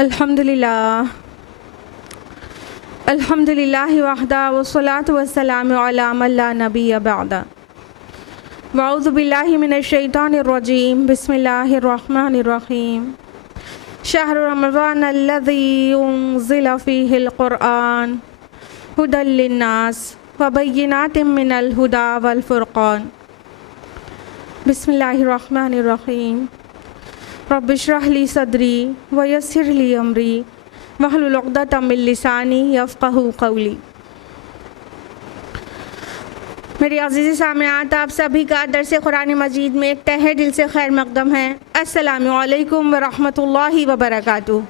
अल्हम्दुलिल्लाह अल्हम्दुलिल्लाहि वहदा वस्सलातु वस्सलामु अला मन ला नबिय्य बअदा वअऊज़ु बिल्लाहि मिनश शैतानिर रजीम बिस्मिल्लाहिर रहमानिर रहीम शहरु रमज़ान अल्लज़ी उन्ज़िला फ़ीहिल क़ुरआन हुदल लिन्नास व बय्यिनातिम मिनल हुदा वल फ़ुरक़ान बिस्मिल्लाहिर रहमानिर रहीम रब्बि इश्रह ली सदरी व यस्सिर ली अमरी वहलुल उक़दतम मिन लिसानी यफ़क़हू क़ौली। मेरी अज़ीज़ सामिआत, आप सभी का दरस कुरान मजीद में एक तहे दिल से खैर मक़दम है। अस्सलामु अलैकुम व रहमतुल्लाहि व बरकातुहू।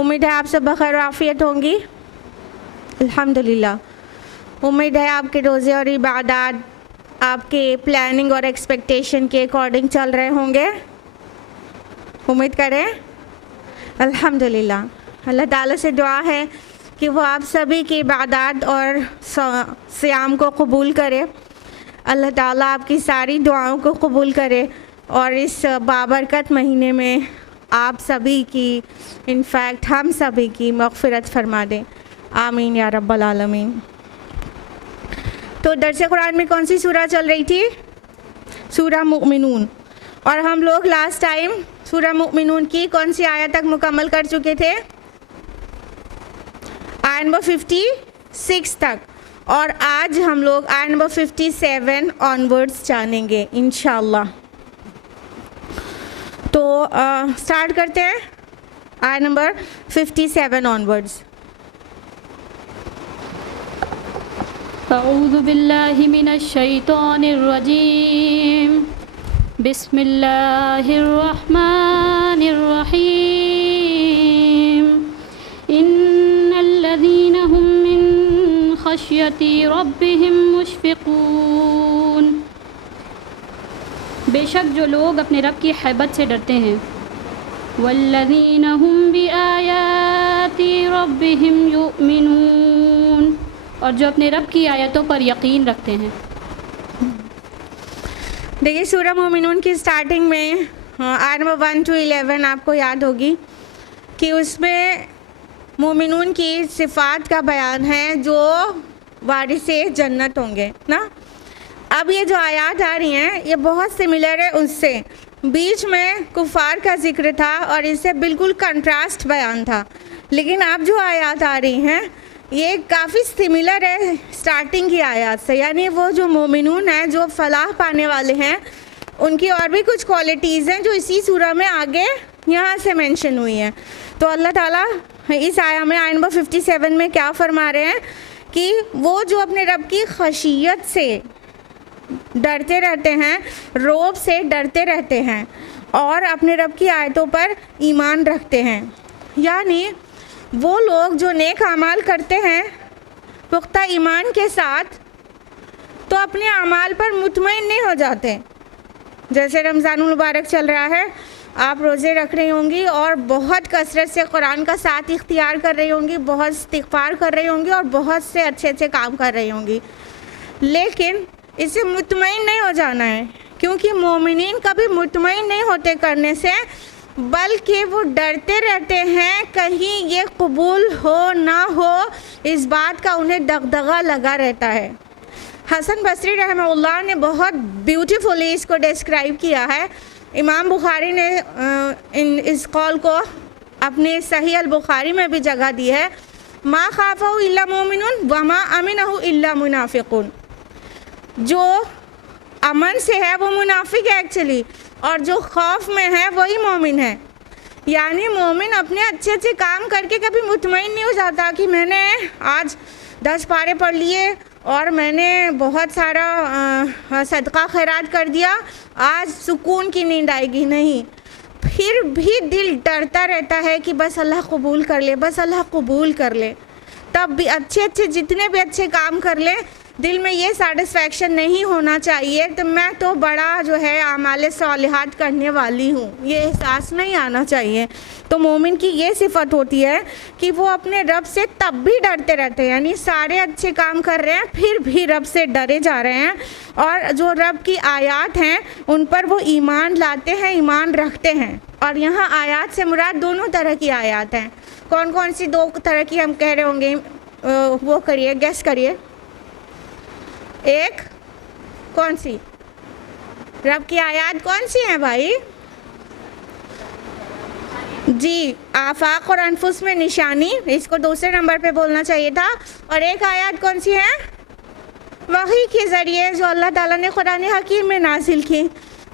उम्मीद है आप सब बख़ैर आफ़ियत होंगी। अल्हम्दुलिल्लाह। उम्मीद है आपके रोज़े और इबादत आपके प्लानिंग और एक्सपेक्टेशन के अकॉर्डिंग चल रहे होंगे। उम्मीद करें अल्हम्दुलिल्लाह। अल्लाह ताला से दुआ है कि वो आप सभी की इबादत और सियाम को कबूल करे। अल्लाह ताला आपकी सारी दुआओं को कबूल करे और इस बाबरकत महीने में आप सभी की, इनफैक्ट हम सभी की मग़फ़िरत फ़रमा दें। आमीन या रब्बल आलमीन। तो दरस कुरान में कौन सी सूरा चल रही थी? सूरा मुमिनून। और हम लोग लास्ट टाइम सूरा मुमिनून की कौन सी आयत तक मुकम्मल कर चुके थे? आयत नंबर 56 तक। और आज हम लोग आयत नंबर 57 ऑनवर्ड्स जानेंगे इंशाअल्लाह। तो स्टार्ट करते हैं आयत नंबर 57 ऑनवर्ड्स। अऊज़ु बिल्लाहि मिनश शैतानिर रजीम बिस्मिल्लाहिर रहमानिर रहीम इन्नल्लज़ीना हुम मिन खश्यति रब्बिहिम मुश्फ़िक़ून। बेशक जो लोग अपने रब की हैबत से डरते हैं। वल्लज़ीना हुम बिआयाति रब्बिहिम युमिनून, और जो अपने रब की आयतों पर यकीन रखते हैं। देखिए सूरह मोमिनून की स्टार्टिंग में आयत नंबर 1 to 11 आपको याद होगी कि उसमें मोमिनून की सिफ़ात का बयान है जो वारिसे जन्नत होंगे ना। अब ये जो आयत आ रही हैं ये बहुत सिमिलर है उससे। बीच में कुफ़ार का जिक्र था और इससे बिल्कुल कंट्रास्ट बयान था। लेकिन अब जो आयत आ रही हैं ये काफ़ी सिमिलर है स्टार्टिंग की आयत से। यानी वो जो मोमिनून हैं, जो फ़लाह पाने वाले हैं, उनकी और भी कुछ क्वालिटीज़ हैं जो इसी सूरह में आगे यहाँ से मेंशन हुई हैं। तो अल्लाह ताला इस आया में आयत नंबर 57 में क्या फरमा रहे हैं कि वो जो अपने रब की खशियत से डरते रहते हैं, रौब से डरते रहते हैं और अपने रब की आयतों पर ईमान रखते हैं। यानी वो लोग जो नेक अमाल करते हैं पुख्ता ईमान के साथ, तो अपने अमाल पर मुतमईन नहीं हो जाते। जैसे रमज़ानुल मुबारक चल रहा है, आप रोज़े रख रही होंगी और बहुत कसरत से कुरान का साथ इख्तियार कर रही होंगी, बहुत इस्तिग़फ़ार कर रही होंगी और बहुत से अच्छे अच्छे काम कर रही होंगी। लेकिन इससे मुतमईन नहीं हो जाना है, क्योंकि मोमिनीन कभी मुतमईन नहीं होते करने से, बल्कि वो डरते रहते हैं कहीं ये कबूल हो ना हो, इस बात का उन्हें दगदगा लगा रहता है। हसन बसरी रहमहुल्लाह ने बहुत ब्यूटीफुली इसको डिस्क्राइब किया है। इमाम बुखारी ने इस कौल को अपने सही अल बुखारी में भी जगह दी है। मा खाफ़हु इल्ला मोमिनुन व मा अमिनहु इल्ला मुनाफिकुन। जो अमन से है वो मुनाफिक है एक्चुअली, और जो खौफ में है वही मोमिन है। यानी मोमिन अपने अच्छे अच्छे काम करके कभी मुतमईन नहीं हो जाता कि मैंने आज 10 पारे पढ़ लिए और मैंने बहुत सारा सदका खैरात कर दिया, आज सुकून की नींद आएगी। नहीं, फिर भी दिल डरता रहता है कि बस अल्लाह कबूल कर ले, बस अल्लाह कबूल कर ले। तब भी अच्छे अच्छे जितने भी अच्छे काम कर ले, दिल में ये सेटिस्फैक्शन नहीं होना चाहिए तो मैं तो बड़ा जो है आमाले सालिहात करने वाली हूँ, ये एहसास नहीं आना चाहिए। तो मोमिन की ये सिफत होती है कि वो अपने रब से तब भी डरते रहते हैं, यानी सारे अच्छे काम कर रहे हैं फिर भी रब से डरे जा रहे हैं, और जो रब की आयात हैं उन पर वो ईमान लाते हैं, ईमान रखते हैं। और यहाँ आयात से मुराद दोनों तरह की आयात हैं। कौन कौन सी दो तरह की हम कह रहे होंगे, वो करिए, गेस करिए। एक कौन सी, रब की आयात कौन सी है भाई? जी, आफाक और अनफुस में निशानी, इसको दूसरे नंबर पे बोलना चाहिए था। और एक आयत कौन सी है? वही के ज़रिए जो अल्लाह ताला ने कुरान हकीम में नाजिल की।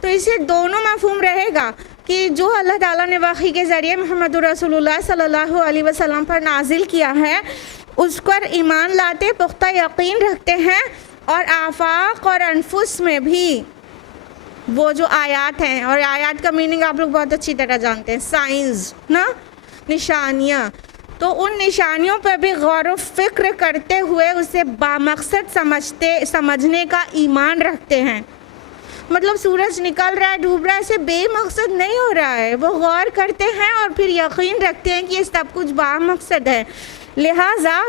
तो इसे दोनों मफहूम रहेगा कि जो अल्लाह ताला ने वही के ज़रिए मोहम्मद रसूलुल्लाह सल्लल्लाहु अलैहि वसल्लम पर नाजिल किया है उस पर ईमान लाते, पुख्ता यकीन रखते हैं। और आफाक और अनफुस में भी वो जो आयात हैं, और आयात का मीनिंग आप लोग बहुत अच्छी तरह जानते हैं, साइंस ना, निशानियाँ। तो उन निशानियों पर भी गौर व फिक्र करते हुए उसे बामकसद समझने का ईमान रखते हैं। मतलब सूरज निकल रहा है, डूब रहा है, ऐसे बेमकसद नहीं हो रहा है, वो गौर करते हैं और फिर यकीन रखते हैं कि ये सब कुछ बामकसद है। लिहाजा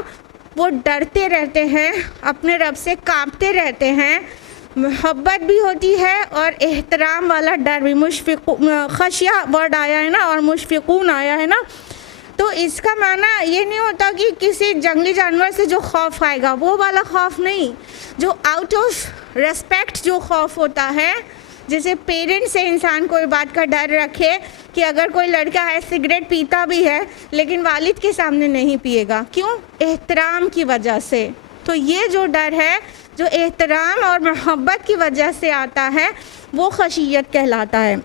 वो डरते रहते हैं, अपने रब से कांपते रहते हैं। मोहब्बत भी होती है और एहतराम वाला डर भी, खशिया वर्ड आया है ना और मुशफ़िकून आया है ना, तो इसका माना ये नहीं होता कि किसी जंगली जानवर से जो खौफ आएगा वो वाला खौफ नहीं, जो आउट ऑफ रेस्पेक्ट जो खौफ होता है, जैसे पेरेंट्स से इंसान कोई बात का डर रखे कि अगर कोई लड़का है सिगरेट पीता भी है लेकिन वालिद के सामने नहीं पिएगा, क्यों? एहतराम की वजह से। तो ये जो डर है जो एहतराम और मोहब्बत की वजह से आता है वो खशियत कहलाता है।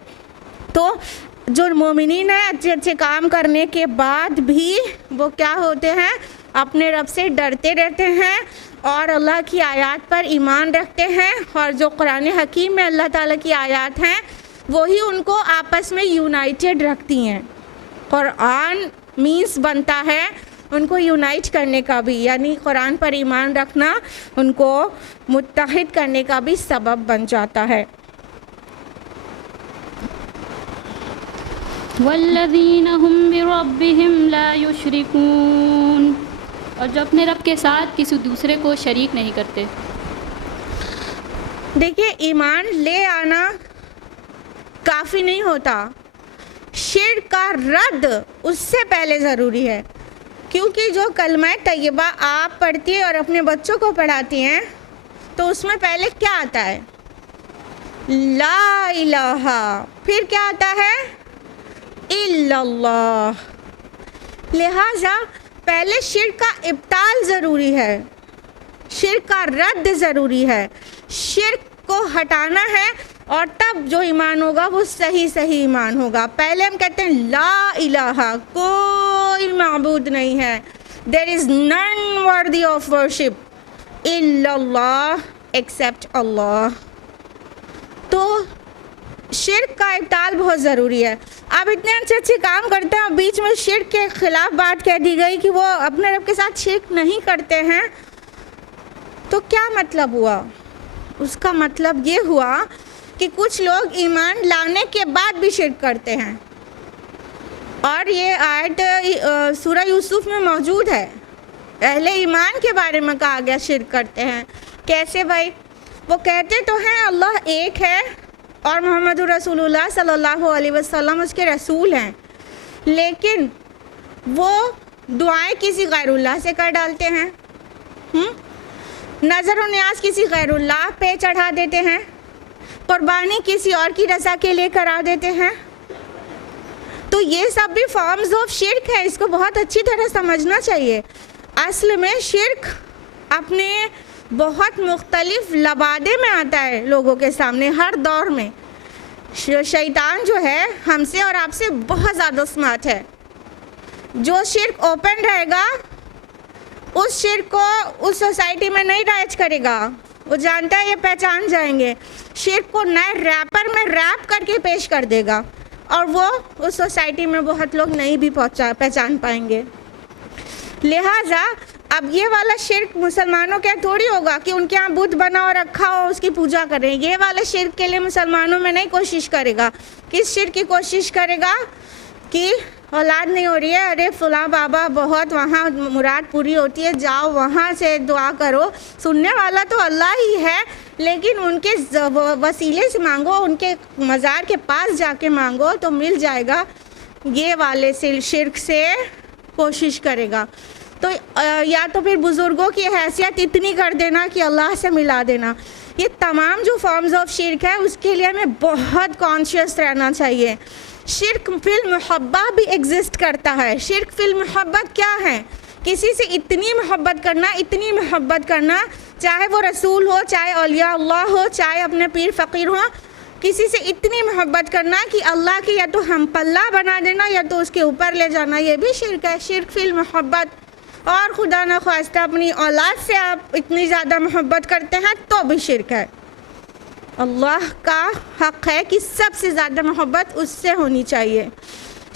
तो जो मोमिनीन है अच्छे अच्छे काम करने के बाद भी वो क्या होते हैं, अपने रब से डरते रहते हैं और अल्लाह की आयत पर ईमान रखते हैं। और जो कुरान हकीम में अल्लाह ताला की आयत हैं वही उनको आपस में यूनाइटेड रखती हैं। कुरान मीन्स बनता है उनको यूनाइट करने का भी, यानी कुरान पर ईमान रखना उनको मुत्तहिद करने का भी सबब बन जाता है। वल्लज़ीन हुम बिरब्बिहिम ला युशरिकून, और जो अपने रब के साथ किसी दूसरे को शरीक नहीं करते। देखिए, ईमान ले आना काफ़ी नहीं होता, शिर्क का रद्द उससे पहले ज़रूरी है। क्योंकि जो कलमा तय्यबा आप पढ़ती हैं और अपने बच्चों को पढ़ाती हैं तो उसमें पहले क्या आता है? ला इलाहा, फिर क्या आता है? इल्लल्लाह। लिहाजा पहले शिर्क का इब्ताल ज़रूरी है, शिर्क का रद्द ज़रूरी है, शिर्क को हटाना है और तब जो ईमान होगा वो सही सही ईमान होगा। पहले हम कहते हैं ला इलाहा, कोई माबूद नहीं है, there is none worthy of worship इल्लल्लाह एक्सेप्ट अल्लाह। तो शिर्क का इब्ताल बहुत ज़रूरी है। आप इतने अच्छे अच्छे काम करते हैं और बीच में शिर्क के ख़िलाफ़ बात कह दी गई कि वो अपने रब के साथ शिर्क नहीं करते हैं, तो क्या मतलब हुआ? उसका मतलब ये हुआ कि कुछ लोग ईमान लाने के बाद भी शिर्क करते हैं। और ये आयत सूरह यूसुफ में मौजूद है, अहले ईमान के बारे में कहा गया शिर्क करते हैं। कैसे भाई? वो कहते तो हैं अल्लाह एक है और मोहम्मद रसूलुल्लाह सल्लल्लाहु अलैहि वसल्लम उसके रसूल हैं, लेकिन वो दुआएं किसी गैरुल्लाह से कर डालते हैं, नज़र व न्याज किसी गैरुल्लाह पे चढ़ा देते हैं, कुर्बानी किसी और की रज़ा के लिए करा देते हैं। तो ये सब भी फॉर्म्स ऑफ शिर्क है, इसको बहुत अच्छी तरह समझना चाहिए। असल में शिर्क अपने बहुत मुख्तलिफ लबादे में आता है लोगों के सामने हर दौर में। शैतान जो है हमसे और आपसे बहुत ज़्यादा स्मार्ट है। जो शिर्क ओपन रहेगा उस शिर्क को उस सोसाइटी में नहीं राइज करेगा, वो जानता है ये पहचान जाएंगे, शिर्क को नए रैपर में रैप करके पेश कर देगा और वो उस सोसाइटी में बहुत लोग नहीं भी पहचान पाएंगे। लिहाजा अब ये वाला शिर्क मुसलमानों के थोड़ी होगा कि उनके यहाँ बुत बना और रखा हो उसकी पूजा करें। ये वाला शिर्क के लिए मुसलमानों में नहीं कोशिश करेगा। किस शिर्क की कोशिश करेगा कि औलाद नहीं हो रही है, अरे फुला बाबा बहुत वहाँ मुराद पूरी होती है, जाओ वहाँ से दुआ करो। सुनने वाला तो अल्लाह ही है, लेकिन उनके वसीले से मांगो, उनके मज़ार के पास जाके मांगो तो मिल जाएगा। ये वाले से शिर्क से कोशिश करेगा। तो या तो फिर बुज़ुर्गों की हैसियत इतनी कर देना कि अल्लाह से मिला देना। ये तमाम जो फॉर्म्स ऑफ शिर्क है उसके लिए हमें बहुत कॉन्शियस रहना चाहिए। शिर्क फिल मुहब्बा भी एग्जिस्ट करता है। शिर्क फिल मोहब्बत क्या है? किसी से इतनी मोहब्बत करना, चाहे वो रसूल हो, चाहे औलिया अल्लाह हो, चाहे अपने पीर फ़कीर हो, किसी से इतनी मोहब्बत करना कि अल्लाह की या तो हम पल्ला बना देना या तो उसके ऊपर ले जाना, ये भी शिर्क है। शिर्क फिल मोहब्बत। और खुदा न ख्वास्ता अपनी औलाद से आप इतनी ज़्यादा मोहब्बत करते हैं तो भी शिर्क है। अल्लाह का हक़ है कि सबसे ज़्यादा मोहब्बत उससे होनी चाहिए।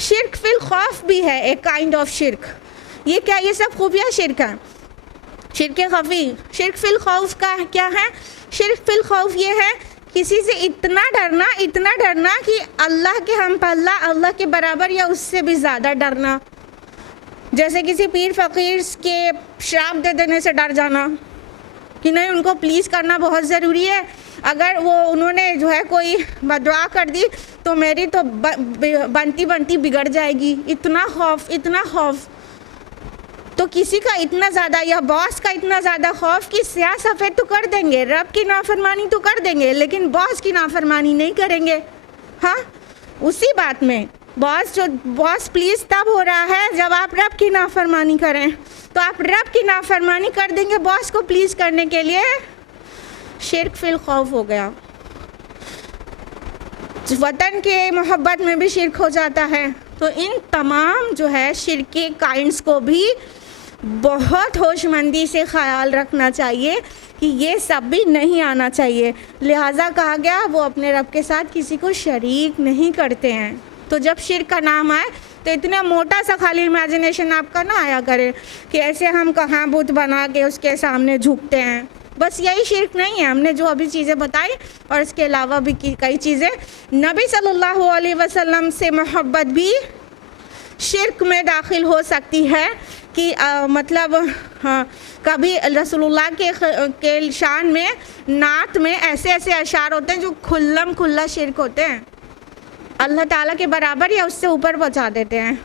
शिर्क फिल खौफ भी है एक काइंड ऑफ शिर्क। ये क्या? ये सब खुफिया शिर्क है। शिर्क खफी। शिर्क फिल खौफ का क्या है? शिर्क फिल खौफ ये है किसी से इतना डरना कि अल्लाह के हम पल्ला, अल्लाह के बराबर या उससे भी ज़्यादा डरना। जैसे किसी पीर फ़कीर के श्राप दे देने से डर जाना कि नहीं, उनको प्लीज़ करना बहुत ज़रूरी है, अगर वो उन्होंने जो है कोई बदुआ कर दी तो मेरी तो बनती बिगड़ जाएगी। इतना खौफ। तो किसी का इतना ज़्यादा या बॉस का इतना ज़्यादा खौफ कि स्याह सफ़ेद तो कर देंगे, रब की नाफरमानी तो कर देंगे, लेकिन बॉस की नाफरमानी नहीं करेंगे। हाँ, उसी बात में बॉस प्लीज़ तब हो रहा है जब आप रब की नाफरमानी करें, तो आप रब की नाफरमानी कर देंगे बॉस को प्लीज़ करने के लिए। शिर्क फिल खौफ हो गया। वतन के मोहब्बत में भी शिर्क हो जाता है। तो इन तमाम जो है शिर्क के काइंड्स को भी बहुत होशमंदी से ख्याल रखना चाहिए कि ये सब भी नहीं आना चाहिए। लिहाजा कहा गया वो अपने रब के साथ किसी को शरीक नहीं करते हैं। तो जब शिर्क का नाम आए तो इतना मोटा सा खाली इमेजिनेशन आपका ना आया करे कि ऐसे हम कहाँ बुत बना के उसके सामने झुकते हैं। बस यही शिर्क नहीं है, हमने जो अभी चीज़ें बताई और इसके अलावा भी कई चीज़ें। नबी सल्लल्लाहु अलैहि वसल्लम से मोहब्बत भी शिर्क में दाखिल हो सकती है कि कभी रसूलुल्लाह के शान में नात में ऐसे अशार होते हैं जो खुल्ला शिर्क होते हैं, अल्लाह ताला के बराबर या उससे ऊपर पहुंचा देते हैं।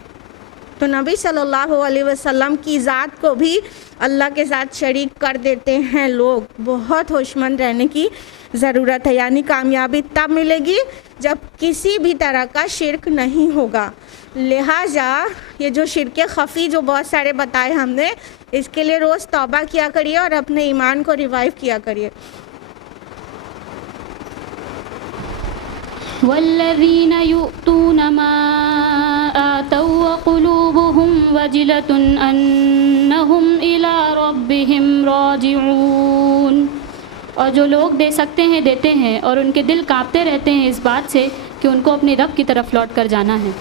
तो नबी सल्लल्लाहु अलैहि वसल्लम की ज़ात को भी अल्लाह के साथ शरीक कर देते हैं लोग। बहुत होशमंद रहने की ज़रूरत है। यानी कामयाबी तब मिलेगी जब किसी भी तरह का शिर्क नहीं होगा। लिहाजा ये जो शिर्क खफ़ी जो बहुत सारे बताए हमने, इसके लिए रोज़ तौबा किया करिए और अपने ईमान को रिवाइव किया करिए। वल्लज़ीना युअतूना मा आतौ व क़ुलूबुहुम वजिलतुन अन्नहुम इला रब्बिहिम राजिऊन। और जो लोग दे सकते हैं देते हैं और उनके दिल कांपते रहते हैं इस बात से कि उनको अपने रब की तरफ लौट कर जाना है।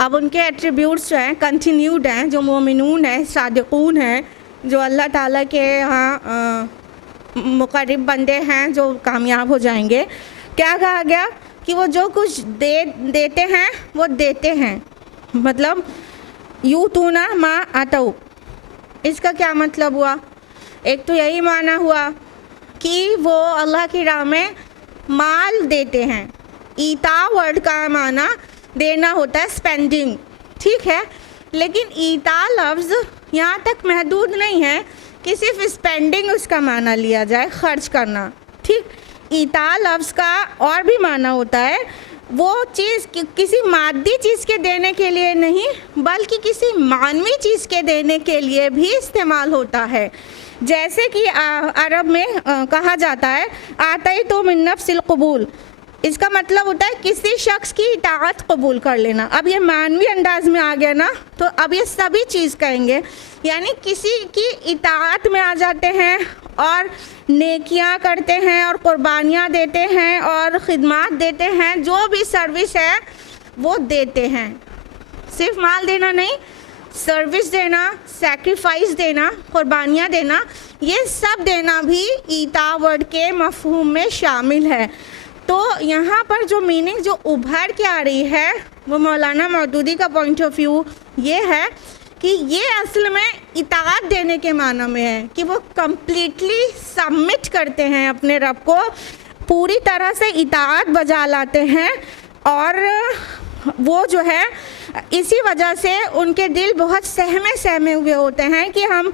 अब उनके एट्रीब्यूट्स जो हैं कंटिन्यूड हैं, जो मोमिनून हैं, सादिकून हैं, जो अल्लाह ताला के यहाँ मुक़र्रब बंदे हैं जो कामयाब हो जाएंगे। क्या कहा गया कि वो जो कुछ देते हैं वो देते हैं, मतलब यूतूना मा आतौ। इसका क्या मतलब हुआ? एक तो यही माना हुआ कि वो अल्लाह की राह में माल देते हैं। ईता वर्ड का माना देना होता है स्पेंडिंग, ठीक है, लेकिन ईता लफ्ज़ यहाँ तक महदूद नहीं है कि सिर्फ स्पेंडिंग उसका माना लिया जाए, खर्च करना, ठीक। ईता लफ्ज़ का और भी माना होता है, वो चीज़ किसी मादी चीज़ के देने के लिए नहीं बल्कि किसी मानवी चीज़ के देने के लिए भी इस्तेमाल होता है। जैसे कि अरब में कहा जाता है आतई तो मिन नफ्सिल क़बूल। इसका मतलब होता है किसी शख्स की इताअत कबूल कर लेना। अब ये मानवी अंदाज में आ गया ना, तो अब ये सभी चीज़ कहेंगे, यानी किसी की इताअत में आ जाते हैं और नेकियां करते हैं और कुर्बानियाँ देते हैं और ख़िदमत देते हैं, जो भी सर्विस है वो देते हैं। सिर्फ माल देना नहीं, सर्विस देना, सैक्रिफाइस देना, कुर्बानियाँ देना, ये सब देना भी ईता वर्ड के मफ़हूम में शामिल है। तो यहाँ पर जो मीनिंग जो उभर के आ रही है वो मौलाना मौदूदी का पॉइंट ऑफ व्यू ये है कि ये असल में इताअत देने के माना में है कि वो कम्प्लीटली सबमिट करते हैं अपने रब को, पूरी तरह से इताअत बजा लाते हैं। और वो जो है इसी वजह से उनके दिल बहुत सहमे हुए होते हैं कि हम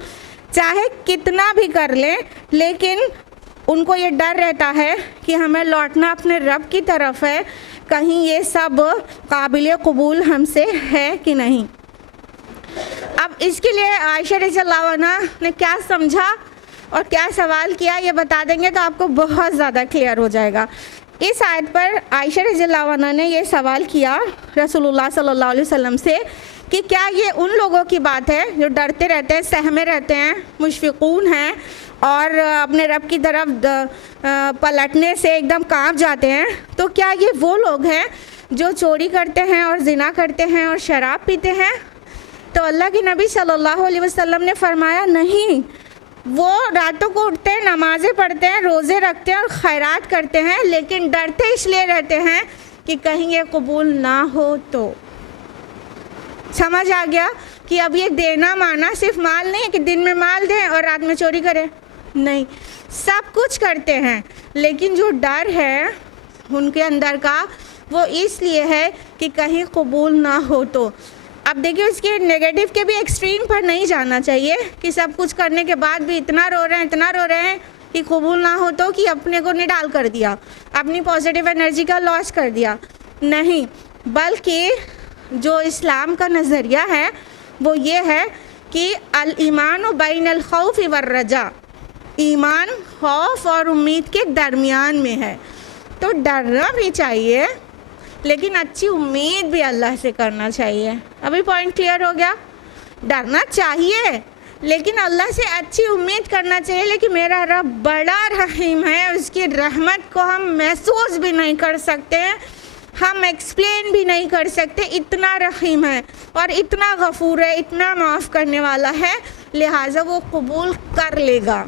चाहे कितना भी कर लें, लेकिन उनको ये डर रहता है कि हमें लौटना अपने रब की तरफ है, कहीं ये सब काबिल कबूल हमसे है कि नहीं। अब इसके लिए आयशा रज़ियल्लाहु अन्हा ने क्या समझा और क्या सवाल किया ये बता देंगे तो आपको बहुत ज़्यादा क्लियर हो जाएगा। इस आयत पर आयशा रज़ियल्लाहु अन्हा ने ये सवाल किया रसूलुल्लाह सल्लल्लाहु अलैहि वसल्लम से कि क्या ये उन लोगों की बात है जो डरते रहते हैं, सहमे रहते हैं, मुशफ़िक़ून हैं और अपने रब की तरफ पलटने से एकदम कांप जाते हैं, तो क्या ये वो लोग हैं जो चोरी करते हैं और ज़िना करते हैं और शराब पीते हैं? तो अल्लाह के नबी सल्लल्लाहु अलैहि वसल्लम ने फरमाया नहीं, वो रातों को उठते हैं, नमाज़ें पढ़ते हैं, रोज़े रखते हैं और खैरात करते हैं, लेकिन डरते इसलिए रहते हैं कि कहीं ये कबूल ना हो। तो समझ आ गया कि अब ये देना माना सिर्फ माल नहीं है कि दिन में माल दें और रात में चोरी करें, नहीं, सब कुछ करते हैं, लेकिन जो डर है उनके अंदर का वो इसलिए है कि कहीं कबूल ना हो। तो अब देखिए उसके नेगेटिव के भी एक्सट्रीम पर नहीं जाना चाहिए कि सब कुछ करने के बाद भी इतना रो रहे हैं कि कबूल ना हो तो कि अपने को निडाल कर दिया, अपनी पॉजिटिव एनर्जी का लॉस कर दिया, नहीं, बल्कि जो इस्लाम का नज़रिया है वो ये है कि अल ईमान बैन अल खौफ वर रजा, ईमान खौफ और उम्मीद के दरमियान में है। तो डरना भी चाहिए लेकिन अच्छी उम्मीद भी अल्लाह से करना चाहिए। अभी पॉइंट क्लियर हो गया? डरना चाहिए लेकिन अल्लाह से अच्छी उम्मीद करना चाहिए, लेकिन मेरा रब बड़ा रहीम है, उसकी रहमत को हम महसूस भी नहीं कर सकते, हम एक्सप्लेन भी नहीं कर सकते, इतना रहीम है और इतना गफूर है, इतना माफ़ करने वाला है, लिहाजा वो कबूल कर लेगा।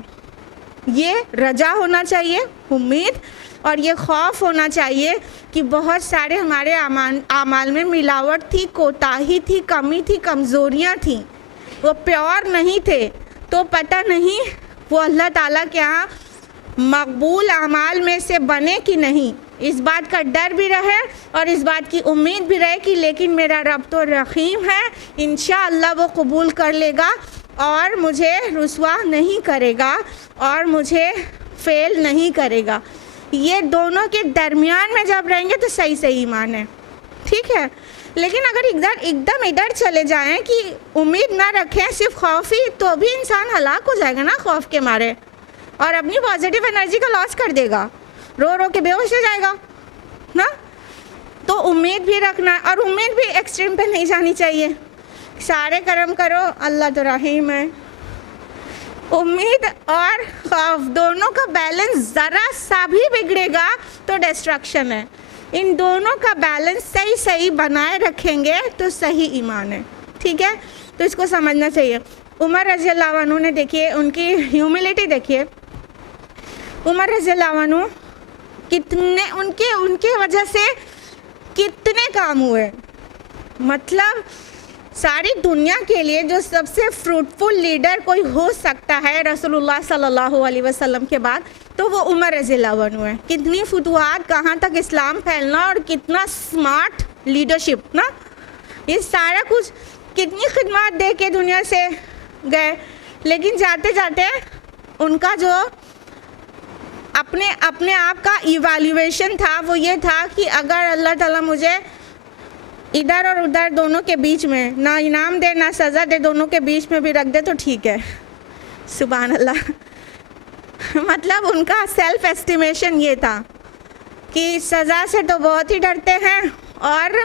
ये रजा होना चाहिए, उम्मीद, और ये खौफ होना चाहिए कि बहुत सारे हमारे आमाल में मिलावट थी, कोताही थी, कमी थी, कमज़ोरियाँ थी, वो प्योर नहीं थे, तो पता नहीं वो अल्लाह ताला के यहाँ मकबूल आमाल में से बने कि नहीं, इस बात का डर भी रहे और इस बात की उम्मीद भी रहे कि लेकिन मेरा रब तो रहीम है, इंशाअल्लाह वो कबूल कर लेगा और मुझे रुसवा नहीं करेगा और मुझे फेल नहीं करेगा। ये दोनों के दरमियान में जब रहेंगे तो सही सही ईमान है, ठीक है। लेकिन अगर एकदम इधर चले जाएं कि उम्मीद ना रखें, सिर्फ खौफ ही, तो भी इंसान हलाक हो जाएगा ना खौफ के मारे और अपनी पॉजिटिव एनर्जी का लॉस कर देगा, रो रो के बेहोश हो जाएगा ना। तो उम्मीद भी रखना, और उम्मीद भी एक्सट्रीम पे नहीं जानी चाहिए, सारे कर्म करो अल्लाह तो रहीम है। उम्मीद और खौफ दोनों का बैलेंस ज़रा सा भी बिगड़ेगा तो डिस्ट्रक्शन है। इन दोनों का बैलेंस सही सही बनाए रखेंगे तो सही ईमान है, ठीक है। तो इसको समझना चाहिए। उमर रज़ियल्लाहु अन्हु ने देखिए उनकी ह्यूमिलिटी देखिए, उमर रज़ियल्लाहु अन्हु कितने उनके वजह से कितने काम हुए, मतलब सारी दुनिया के लिए जो सबसे फ्रूटफुल लीडर कोई हो सकता है रसूलुल्लाह सल्लल्लाहु अलैहि वसल्लम के बाद, तो वो उमर रज़ियल्लाहु अन्हु है। कितनी फतूहात, कहाँ तक इस्लाम फैलना और कितना स्मार्ट लीडरशिप ना, ये सारा कुछ, कितनी खिदमत दे के दुनिया से गए, लेकिन जाते जाते उनका जो अपने आप का इवैल्यूएशन था वो ये था कि अगर अल्लाह ताला मुझे इधर और उधर दोनों के बीच में ना इनाम दे ना सज़ा दे, दोनों के बीच में भी रख दे तो ठीक है। सुभान अल्लाह। मतलब उनका सेल्फ एस्टिमेशन ये था कि सज़ा से तो बहुत ही डरते हैं और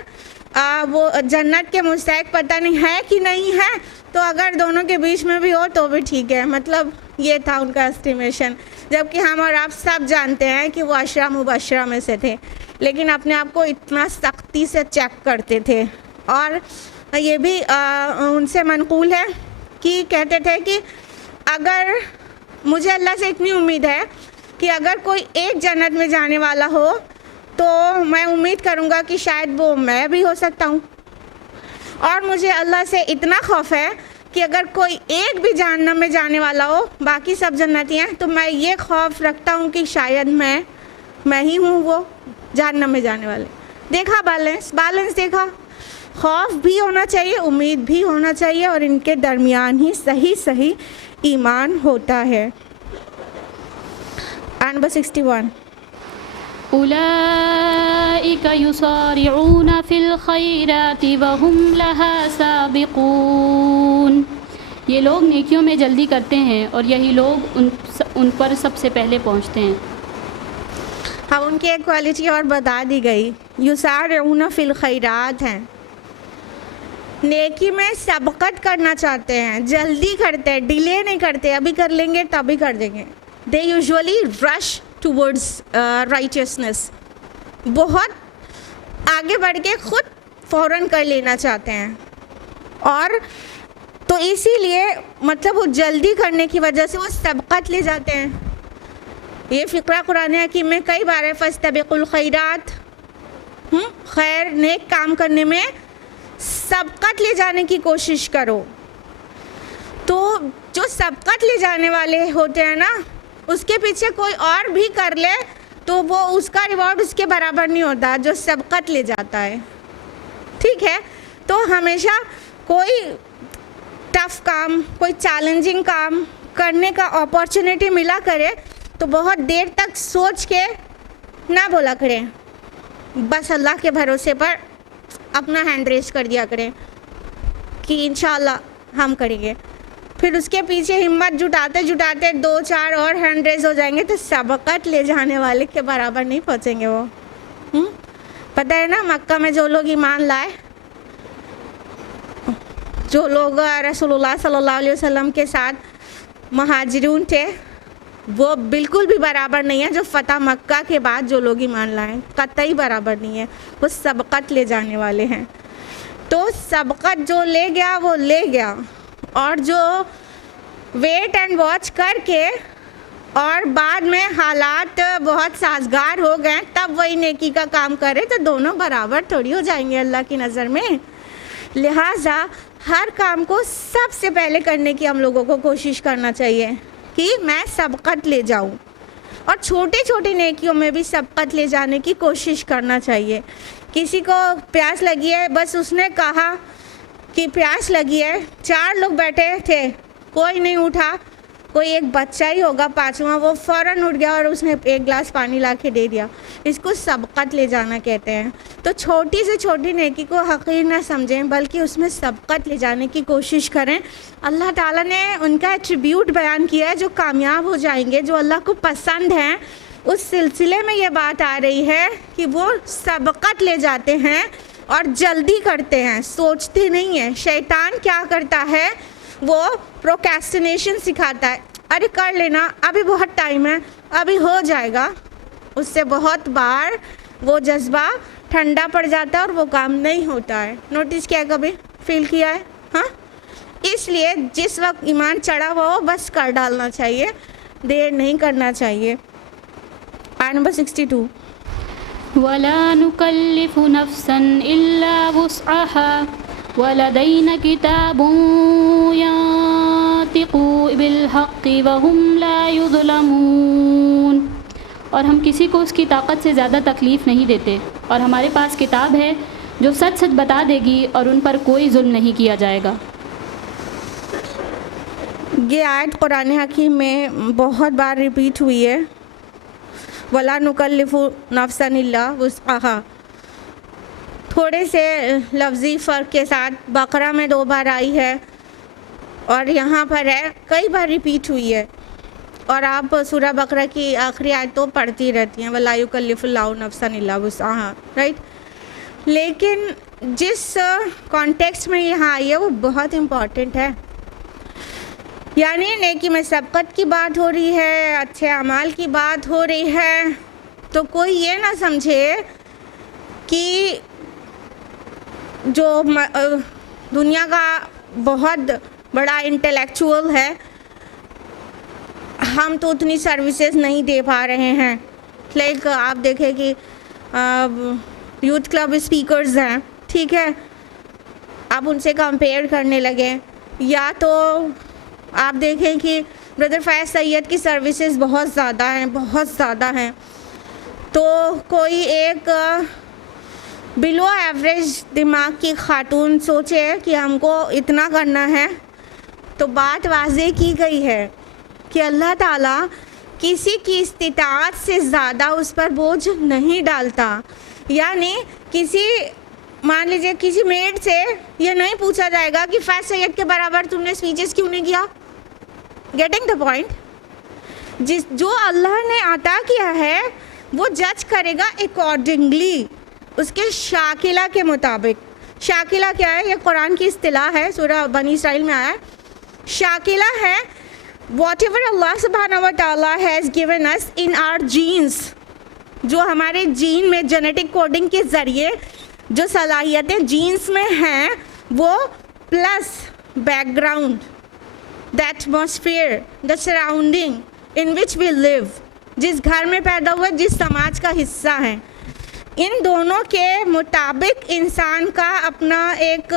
वो जन्नत के मुस्तहिक पता नहीं है कि नहीं है, तो अगर दोनों के बीच में भी हो तो भी ठीक है। मतलब ये था उनका एस्टिमेशन, जबकि हम और आप सब जानते हैं कि वो अशरा मुबशरा में से थे, लेकिन अपने आप को इतना सख्ती से चेक करते थे और ये भी उनसे मनकूल है कि कहते थे कि अगर मुझे अल्लाह से इतनी उम्मीद है कि अगर कोई एक जन्नत में जाने वाला हो तो मैं उम्मीद करूँगा कि शायद वो मैं भी हो सकता हूँ, और मुझे अल्लाह से इतना खौफ है कि अगर कोई एक भी जहन्नम में जाने वाला हो, बाकी सब जन्नती हैं, तो मैं ये खौफ रखता हूँ कि शायद मैं ही हूँ वो जहन्नम में जाने वाले। देखा बैलेंस देखा, खौफ भी होना चाहिए, उम्मीद भी होना चाहिए, और इनके दरमियान ही सही ईमान होता है। आयत नंबर 61, उलाइका युसारिऊना फिल खैराति वहुम लहा साबिकून। ये लोग नेकियों में जल्दी करते हैं और यही लोग उन पर सबसे पहले पहुंचते हैं। अब उनकी एक क्वालिटी और बता दी गई, युसारिऊना फिल खैरात हैं, नेकी में सबकत करना चाहते हैं, जल्दी करते हैं, डिले नहीं करते, अभी कर लेंगे तभी कर देंगे। They usually rush towards righteousness, बहुत आगे बढ़ के खुद फ़ौरन कर लेना चाहते हैं, और तो इसीलिए मतलब वो जल्दी करने की वजह से वो सबकत ले जाते हैं। ये फ़िक्रा कुरान हकीम में कई बार है, फस्तबिकुल खैरात, खैर नेक काम करने में सबकत ले जाने की कोशिश करो। तो जो सबकत ले जाने वाले होते हैं ना, उसके पीछे कोई और भी कर ले तो वो उसका रिवॉर्ड उसके बराबर नहीं होता जो सबकत ले जाता है। ठीक है, तो हमेशा कोई टफ़ काम, कोई चैलेंजिंग काम करने का अपॉर्चुनिटी मिला करे तो बहुत देर तक सोच के ना बोला करें, बस अल्लाह के भरोसे पर अपना हैंड रेस कर दिया करें कि इंशाल्लाह हम करेंगे। फिर उसके पीछे हिम्मत जुटाते 2-4 और हैंड रेस हो जाएंगे तो सबकत ले जाने वाले के बराबर नहीं पहुंचेंगे वो। पता है ना, मक्का में जो लोग ईमान लाए, जो लोग रसूलुल्लाह सल्लल्लाहु अलैहि वसल्लम के साथ महाजिरून थे, वो बिल्कुल भी बराबर नहीं है जो फ़तह मक्का के बाद जो लोग ईमान लाए, कतई बराबर नहीं है। वो सबकत ले जाने वाले हैं। तो सबकत जो ले गया वो ले गया, और जो वेट एंड वॉच करके और बाद में हालात बहुत साजगार हो गए तब वही नेकी का काम करे तो दोनों बराबर थोड़ी हो जाएंगे अल्लाह की नज़र में। लिहाजा हर काम को सबसे पहले करने की हम लोगों को कोशिश करना चाहिए कि मैं सबकत ले जाऊं, और छोटी छोटी नेकियों में भी सबकत ले जाने की कोशिश करना चाहिए। किसी को प्यास लगी है, बस उसने कहा कि प्यास लगी है, 4 लोग बैठे थे, कोई नहीं उठा, कोई एक बच्चा ही होगा 5वां, वो फ़ौरन उठ गया और उसने 1 गिलास पानी ला के दे दिया। इसको सबकत ले जाना कहते हैं। तो छोटी से छोटी नेकी को हक़ीर ना समझें, बल्कि उसमें सबकत ले जाने की कोशिश करें। अल्लाह ताला ने उनका एट्रीब्यूट बयान किया है जो कामयाब हो जाएंगे, जो अल्लाह को पसंद हैं। उस सिलसिले में ये बात आ रही है कि वो सबकत ले जाते हैं और जल्दी करते हैं, सोचते नहीं हैं। शैतान क्या करता है, वो प्रोक्रेस्टिनेशन सिखाता है, अरे कर लेना, अभी बहुत टाइम है, अभी हो जाएगा। उससे बहुत बार वो जज्बा ठंडा पड़ जाता है और वो काम नहीं होता है। नोटिस किया है, कभी फील किया है? हाँ, इसलिए जिस वक्त ईमान चढ़ा हुआ हो बस कर डालना चाहिए, देर नहीं करना चाहिए। आयत नंबर 62, वला नुकल्लिफु नफ्सन इल्ला वुस्अहा वलदैना किताबुन यांतिकु बिल हक़्क़ि वहुम ला युज़लमून। और हम किसी को उसकी ताकत से ज़्यादा तकलीफ़ नहीं देते, और हमारे पास किताब है जो सच सच बता देगी और उन पर कोई जुल्म नहीं किया जाएगा। ये आयत कुरान हकीम में बहुत बार रिपीट हुई है, वला नुकल्लिफु नफ्सन इल्ला वुस्अहा। थोड़े से लफ्ज़ी फ़र्क के साथ बकरा में 2 बार आई है और यहाँ पर है, कई बार रिपीट हुई है। और आप सूरह बकरा की आखिरी आयत तो पढ़ती रहती हैं, वला युकल्लिफुल्लाहु नफ्सन इल्ला वुस्अहा, राइट। लेकिन जिस कॉन्टेक्स्ट में यहाँ आई है वो बहुत इम्पॉर्टेंट है। यानी नेकी में सबकत की बात हो रही है, अच्छे अमाल की बात हो रही है, तो कोई ये ना समझे कि जो दुनिया का बहुत बड़ा इंटेलेक्चुअल है, हम तो उतनी सर्विसेज नहीं दे पा रहे हैं। लाइक आप देखें कि यूथ क्लब स्पीकर्स हैं, ठीक है, आप उनसे कंपेयर करने लगे, या तो आप देखें कि ब्रदर फैज़ सैयद की सर्विसेज बहुत ज़्यादा हैं, बहुत ज़्यादा हैं। तो कोई एक बिलो एवरेज दिमाग की खातून सोचे कि हमको इतना करना है, तो बात वाज़ेह की गई है कि अल्लाह ताला किसी की इस्तिताअत से ज़्यादा उस पर बोझ नहीं डालता। यानी किसी, मान लीजिए किसी मेड से ये नहीं पूछा जाएगा कि फैज़ सैयद के बराबर तुमने स्पीचेस क्यों नहीं किया। Getting the point? जो अल्लाह ने अता किया है वो जज करेगा अकॉर्डिंगली, उसके शाकिला के मुताबिक। शाकिला क्या है? ये कुरान की इस्तिलाह है, सूरह बनी इसराइल में आया है। शाकिला है whatever Allah subhanahu wa ta'ala has given us in our genes, जो हमारे जीन में जेनेटिक कोडिंग के ज़रिए जो सलाहियतें जीन्स में हैं, वो plus background, the atmosphere, the surrounding in which we live, जिस घर में पैदा हुए, जिस समाज का हिस्सा हैं, इन दोनों के मुताबिक इंसान का अपना एक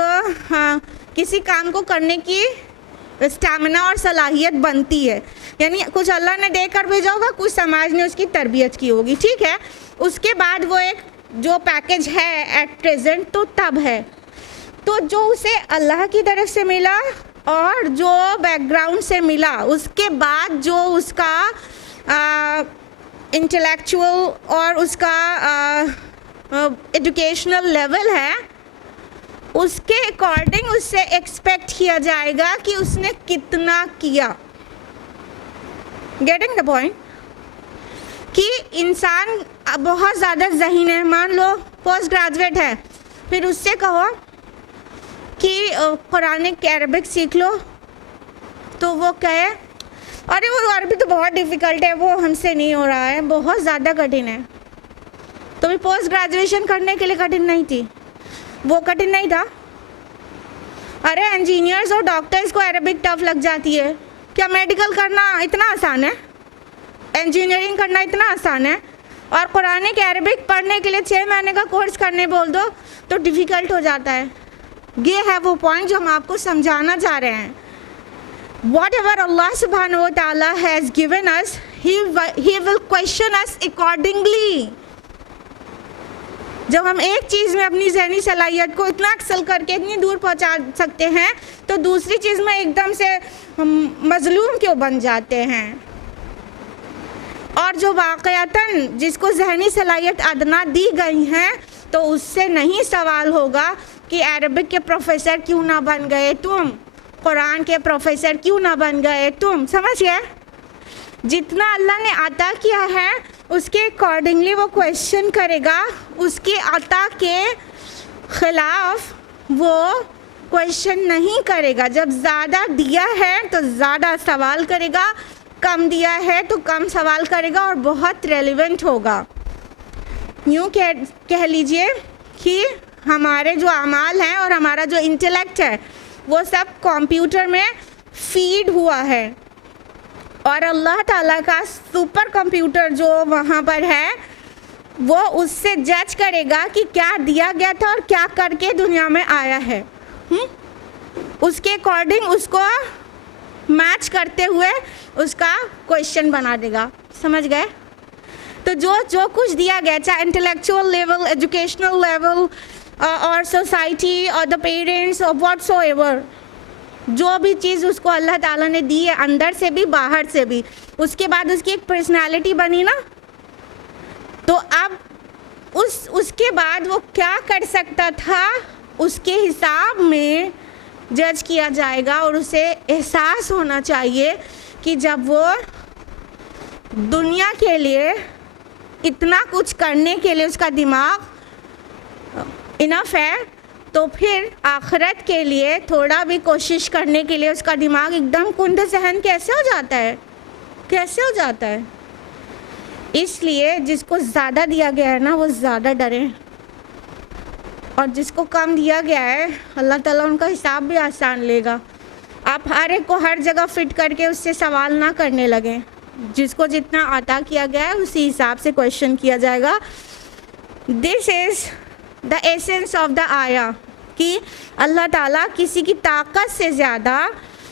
किसी काम को करने की स्टैमिना और सलाहियत बनती है। यानी कुछ अल्लाह ने देकर भेजा होगा, कुछ समाज ने उसकी तरबियत की होगी, ठीक है। उसके बाद वो एक जो पैकेज है एट प्रेजेंट, तो तब है, तो जो उसे अल्लाह की तरफ से मिला और जो बैकग्राउंड से मिला, उसके बाद जो उसका इंटेलेक्चुअल और उसका एजुकेशनल लेवल है, उसके अकॉर्डिंग उससे एक्सपेक्ट किया जाएगा कि उसने कितना किया। Getting the point? कि इंसान बहुत ज़्यादा ज़हीन है, मान लो पोस्ट ग्रेजुएट है, फिर उससे कहो कि कुरानिक अरबिक सीख लो, तो वो कहे अरे वो अरबी तो बहुत डिफ़िकल्ट है, वो हमसे नहीं हो रहा है, बहुत ज़्यादा कठिन है। तो भी पोस्ट ग्रेजुएशन करने के लिए कठिन नहीं थी, वो कठिन नहीं था। अरे इंजीनियर्स और डॉक्टर्स को अरबिक टफ लग जाती है, क्या मेडिकल करना इतना आसान है? इंजीनियरिंग करना इतना आसान है? और कुरानिक अरबिक पढ़ने के लिए 6 महीने का कोर्स करने बोल दो तो डिफ़िकल्ट हो जाता है। ये है वो पॉइंट जो हम आपको समझाना चाह रहे हैं। Whatever Allah subhanahu wa ta'ala has given us, He will question us accordingly. जब हम एक चीज़ में अपनी ज़हनी सलाहियत को इतना एक्सेल करके इतनी दूर पहुंचा सकते हैं, तो दूसरी चीज़ में एकदम से मजलूम क्यों बन जाते हैं? और जो वाक़यातन जिसको ज़हनी सलाहियत अदना दी गई हैं, तो उससे नहीं सवाल होगा कि अरबिक के प्रोफेसर क्यों ना बन गए तुम, कुरान के प्रोफेसर क्यों ना बन गए तुम। समझ गए? जितना अल्लाह ने अता किया है उसके अकॉर्डिंगली वो क्वेश्चन करेगा, उसके अता के ख़िलाफ़ वो क्वेश्चन नहीं करेगा। जब ज़्यादा दिया है तो ज़्यादा सवाल करेगा, कम दिया है तो कम सवाल करेगा और बहुत रेलिवेंट होगा। यूँ कह लीजिए कि हमारे जो अमाल हैं और हमारा जो इंटेलेक्ट है वो सब कंप्यूटर में फीड हुआ है, और अल्लाह ताला का सुपर कंप्यूटर जो वहाँ पर है वो उससे जज करेगा कि क्या दिया गया था और क्या करके दुनिया में आया है। उसके अकॉर्डिंग उसको मैच करते हुए उसका क्वेश्चन बना देगा। समझ गए? तो जो कुछ दिया गया, चाहे इंटेलेक्चुअल लेवल, एजुकेशनल लेवल और सोसाइटी और द पेरेंट्स और व्हाटसोएवर, जो भी चीज़ उसको अल्लाह ताला ने दी है, अंदर से भी बाहर से भी, उसके बाद उसकी एक पर्सनालिटी बनी ना, तो अब उसके बाद वो क्या कर सकता था उसके हिसाब में जज किया जाएगा। और उसे एहसास होना चाहिए कि जब वो दुनिया के लिए इतना कुछ करने के लिए उसका दिमाग इनफ है, तो फिर आखिरत के लिए थोड़ा भी कोशिश करने के लिए उसका दिमाग एकदम कुंद सहन कैसे हो जाता है? कैसे हो जाता है? इसलिए जिसको ज़्यादा दिया गया है ना, वो ज़्यादा डरे। और जिसको कम दिया गया है अल्लाह ताला उनका हिसाब भी आसान लेगा। आप हर एक को हर जगह फिट करके उससे सवाल ना करने लगें। जिसको जितना अता किया गया है उसी हिसाब से क्वेश्चन किया जाएगा। This is the essence of the आया कि अल्लाह ताला किसी की ताकत से ज़्यादा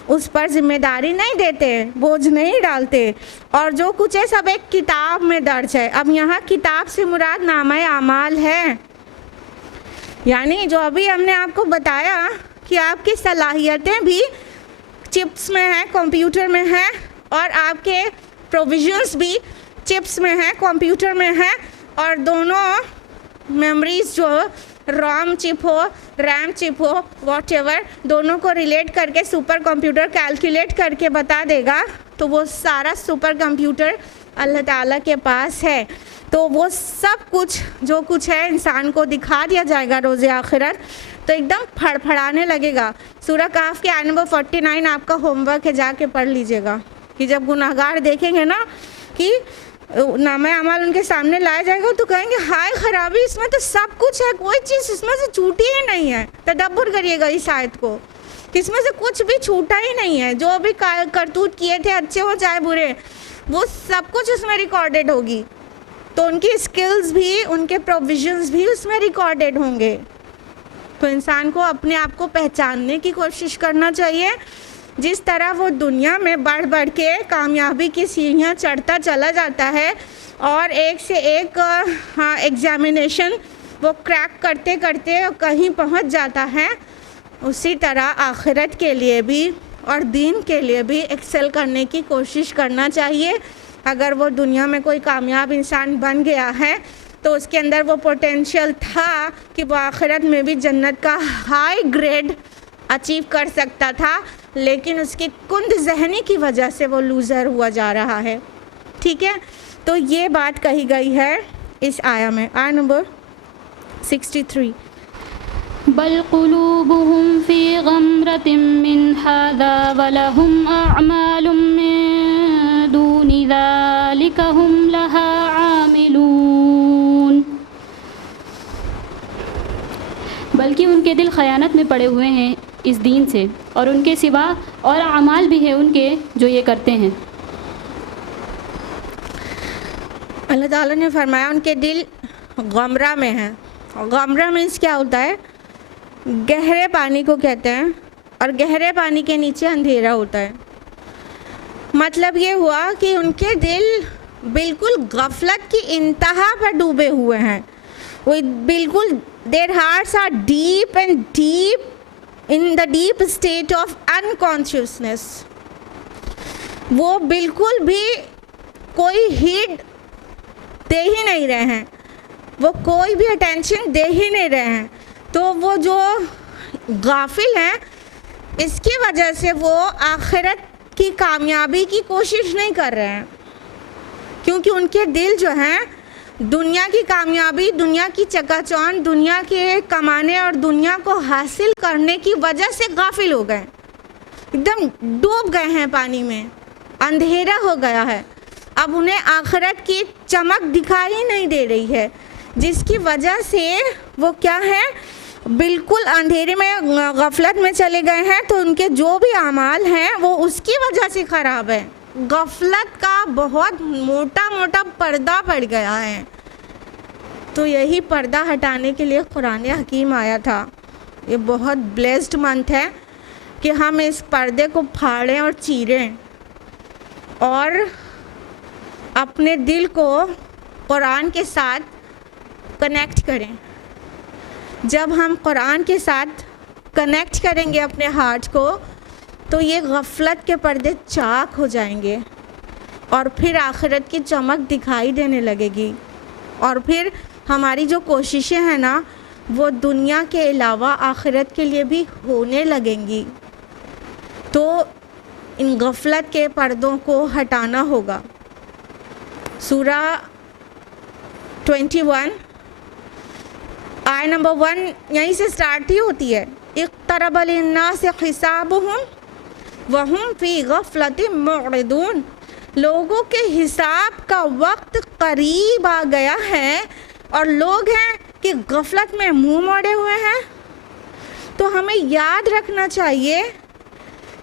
उस पर जिम्मेदारी नहीं देते, बोझ नहीं डालते, और जो कुछ है सब एक किताब में दर्ज है। अब यहाँ किताब से मुराद नामा आमाल है, यानी जो अभी हमने आपको बताया कि आपकी सलाहियतें भी चिप्स में हैं, कंप्यूटर में हैं, और आपके प्रोविजंस भी चिप्स में हैं, कंप्यूटर में हैं, और दोनों मेमोरीज जो रोम चिप हो, रैम चिप हो, वॉटएवर, दोनों को रिलेट करके सुपर कंप्यूटर कैलकुलेट करके बता देगा। तो वो सारा सुपर कंप्यूटर अल्लाह ताला के पास है। तो वो सब कुछ जो कुछ है इंसान को दिखा दिया जाएगा रोज़े आखिरत, तो एकदम फड़फड़ाने लगेगा। सूरह काफ के आयत नंबर 49 आपका होमवर्क है, जाके पढ़ लीजिएगा कि जब गुनाहगार देखेंगे ना कि नामा अमाल उनके सामने लाया जाएगा तो कहेंगे हाय खराबी, इसमें तो सब कुछ है, कोई चीज़ इसमें से छूटी ही नहीं है। तदब्बुर करिएगा इस आयत को कि इसमें से कुछ भी छूटा ही नहीं है। जो भी करतूत किए थे, अच्छे हो चाहे बुरे, वो सब कुछ उसमें रिकॉर्डेड होगी। तो उनकी स्किल्स भी, उनके प्रोविजंस भी उसमें रिकॉर्डेड होंगे। तो इंसान को अपने आप को पहचानने की कोशिश करना चाहिए। जिस तरह वो दुनिया में बढ़ बढ़ के कामयाबी की सीढ़ियाँ चढ़ता चला जाता है और एक से एक एग्जामिनेशन वो क्रैक करते करते कहीं पहुंच जाता है, उसी तरह आखिरत के लिए भी और दीन के लिए भी एक्सेल करने की कोशिश करना चाहिए। अगर वो दुनिया में कोई कामयाब इंसान बन गया है तो उसके अंदर वो पोटेंशियल था कि वो आखिरत में भी जन्नत का हाई ग्रेड अचीव कर सकता था, लेकिन उसकी कुंद ज़हनी की वजह से वो लूज़र हुआ जा रहा है। ठीक है, तो ये बात कही गई है इस आया में। आया नंबर 63, बल क़ुलूबुहुम फ़ी गमरतिम मिन हाज़ा वलहुम अअमालुम मिन दूनि ज़ालिका हुम लहा आमिलून। बल्कि उनके दिल खयानत में पड़े हुए हैं इस दीन से, और उनके सिवा और अमाल भी है उनके जो ये करते हैं। अल्लाह ताला ने फरमाया उनके दिल गमरा में हैं। गमरा मीन्स क्या होता है? गहरे पानी को कहते हैं, और गहरे पानी के नीचे अंधेरा होता है। मतलब ये हुआ कि उनके दिल बिल्कुल गफलत की इंतहा पर डूबे हुए हैं। वो बिल्कुल their hearts are deep and deep in the deep state of unconsciousness. वो बिल्कुल भी कोई हीड दे ही नहीं रहे हैं, वो कोई भी अटेंशन दे ही नहीं रहे हैं। तो वो जो गाफिल हैं, इसकी वजह से वो आखिरत की कामयाबी की कोशिश नहीं कर रहे हैं, क्योंकि उनके दिल जो हैं दुनिया की कामयाबी, दुनिया की चकाचौंध, दुनिया के कमाने और दुनिया को हासिल करने की वजह से गाफिल हो गए, एकदम डूब गए हैं पानी में, अंधेरा हो गया है। अब उन्हें आखिरत की चमक दिखाई नहीं दे रही है, जिसकी वजह से वो क्या है, बिल्कुल अंधेरे में गफलत में चले गए हैं। तो उनके जो भी अमाल हैं वो उसकी वजह से ख़राब है। गफलत का बहुत मोटा मोटा पर्दा पड़ गया है। तो यही पर्दा हटाने के लिए कुरान हकीम आया था। ये बहुत ब्लेस्ड मंथ है कि हम इस पर्दे को फाड़ें और चीरें और अपने दिल को कुरान के साथ कनेक्ट करें। जब हम कुरान के साथ कनेक्ट करेंगे अपने हार्ट को, तो ये गफलत के पर्दे चाक हो जाएंगे और फिर आखिरत की चमक दिखाई देने लगेगी। और फिर हमारी जो कोशिशें हैं ना, वो दुनिया के अलावा आखिरत के लिए भी होने लगेंगी। तो इन गफलत के पर्दों को हटाना होगा। सूरह 21 आय नंबर 1 यहीं से स्टार्ट ही होती है। इक़्तरब लिन्नास हिसाबुहुम वहुम फ़ी गफ़लतिन मुअरिदून। लोगों के हिसाब का वक्त करीब आ गया है और लोग हैं कि गफलत में मुंह मोड़े हुए हैं। तो हमें याद रखना चाहिए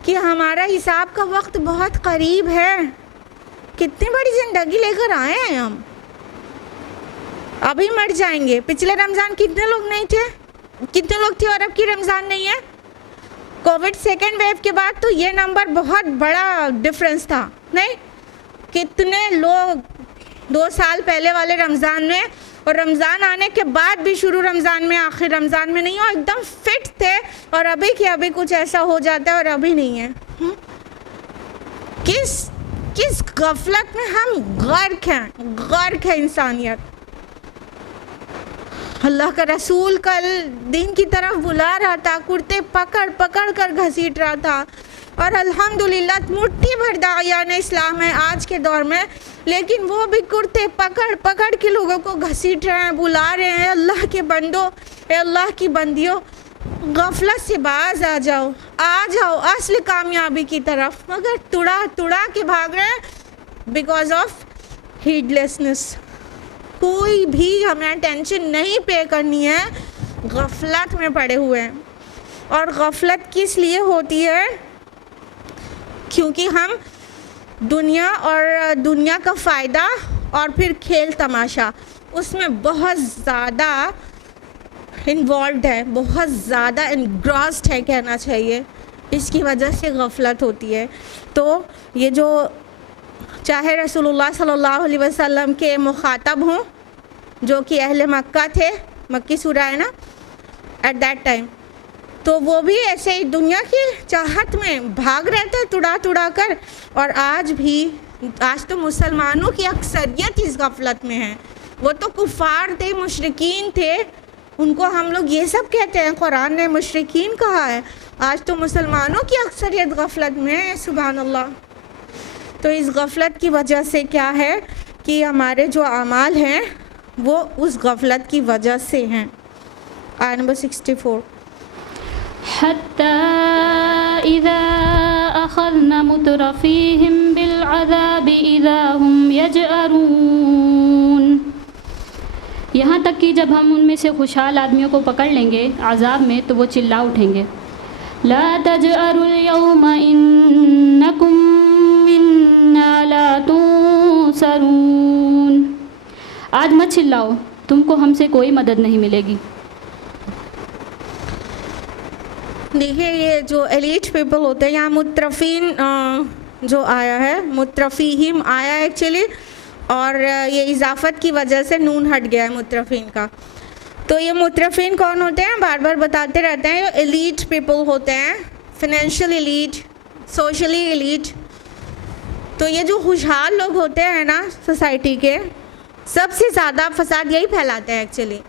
कि हमारा हिसाब का वक्त बहुत करीब है। कितनी बड़ी ज़िंदगी लेकर आए हैं हम, अभी मर जाएंगे। पिछले रमज़ान कितने लोग नहीं थे, कितने लोग थे और अब की रमज़ान नहीं है। कोविड सेकेंड वेव के बाद तो ये नंबर बहुत बड़ा डिफरेंस था, नहीं? कितने लोग 2 साल पहले वाले रमज़ान में और रमज़ान आने के बाद भी, शुरू रमज़ान में आखिर रमज़ान में नहीं, और एकदम फिट थे, और अभी कि अभी कुछ ऐसा हो जाता है और अभी नहीं है। किस गफलत में हम गर्क है इंसानियत। अल्लाह का रसूल कल दीन की तरफ बुला रहा था, कुर्ते पकड़ पकड़ कर घसीट रहा था, और अल्हम्दुलिल्लाह मुट्ठी भर दायान इस्लाम है आज के दौर में, लेकिन वो भी कुर्ते पकड़ पकड़ के लोगों को घसीट रहे हैं, बुला रहे हैं, अल्लाह के बंदो, अल्लाह की बंदियों, गफलत से बाज आ जाओ असली कामयाबी की तरफ, मगर तुड़ा के भाग रहे हैं बिकॉज ऑफ हीडलेसनेस। कोई भी हमें टेंशन नहीं पे करनी है, गफलत में पड़े हुए हैं। और गफलत किस लिए होती है? क्योंकि हम दुनिया का फ़ायदा और फिर खेल तमाशा उसमें बहुत ज़्यादा इन्वॉल्व है, बहुत ज़्यादा एनग्रॉस्ड है कहना चाहिए, इसकी वजह से गफलत होती है। तो ये जो चाहे रसूलुल्लाह सल्लल्लाहु अलैहि वसल्लम के मुखातब हों जो कि अहले मक्का थे, मक्की सूरा है ना एट दैट टाइम, तो वो भी ऐसे ही दुनिया की चाहत में भाग रहे थे तुड़ा कर। और आज तो मुसलमानों की अक्सरियत इस गफलत में है। वो तो कुफार थे, मुशरिकीन थे, उनको हम लोग ये सब कहते हैं, कुरान ने मुशरिकीन कहा है। आज तो मुसलमानों की अक्सरियत गफलत में है, सुभान अल्लाह। तो इस गफलत की वजह से क्या है कि हमारे जो अमाल हैं वो उस गफलत की वजह से हैं। आयत नंबर 64, हत्ता इज़ा अख़ज़ना मुतरफ़ीहिम बिलअज़ाबि इज़ा हुम यजअरून, यहाँ तक कि जब हम उनमें से खुशहाल आदमियों को पकड़ लेंगे अज़ाब में तो वो चिल्ला उठेंगे, ला तजअरुल यौमा इन्नकुम मिन्ना ला तुंसरून, आज मत चिल्लाओ, तुमको हमसे कोई मदद नहीं मिलेगी। देखिए ये जो एलीट पीपल होते हैं, यहाँ मुतरफ़ीन जो आया है, मुतरफ़ीहिम आया एक्चुअली, और ये इजाफत की वजह से नून हट गया है मुतरफ़ीन का। तो ये मुतरफ़ीन कौन होते हैं? बार बार बताते रहते हैं, ये एलीट पीपल होते हैं, फिनेंशियल एलीट, सोशली एलीट। तो ये जो खुशहाल लोग होते हैं ना सोसाइटी के, सबसे ज़्यादा फसाद यही फैलाते हैं एक्चुअली।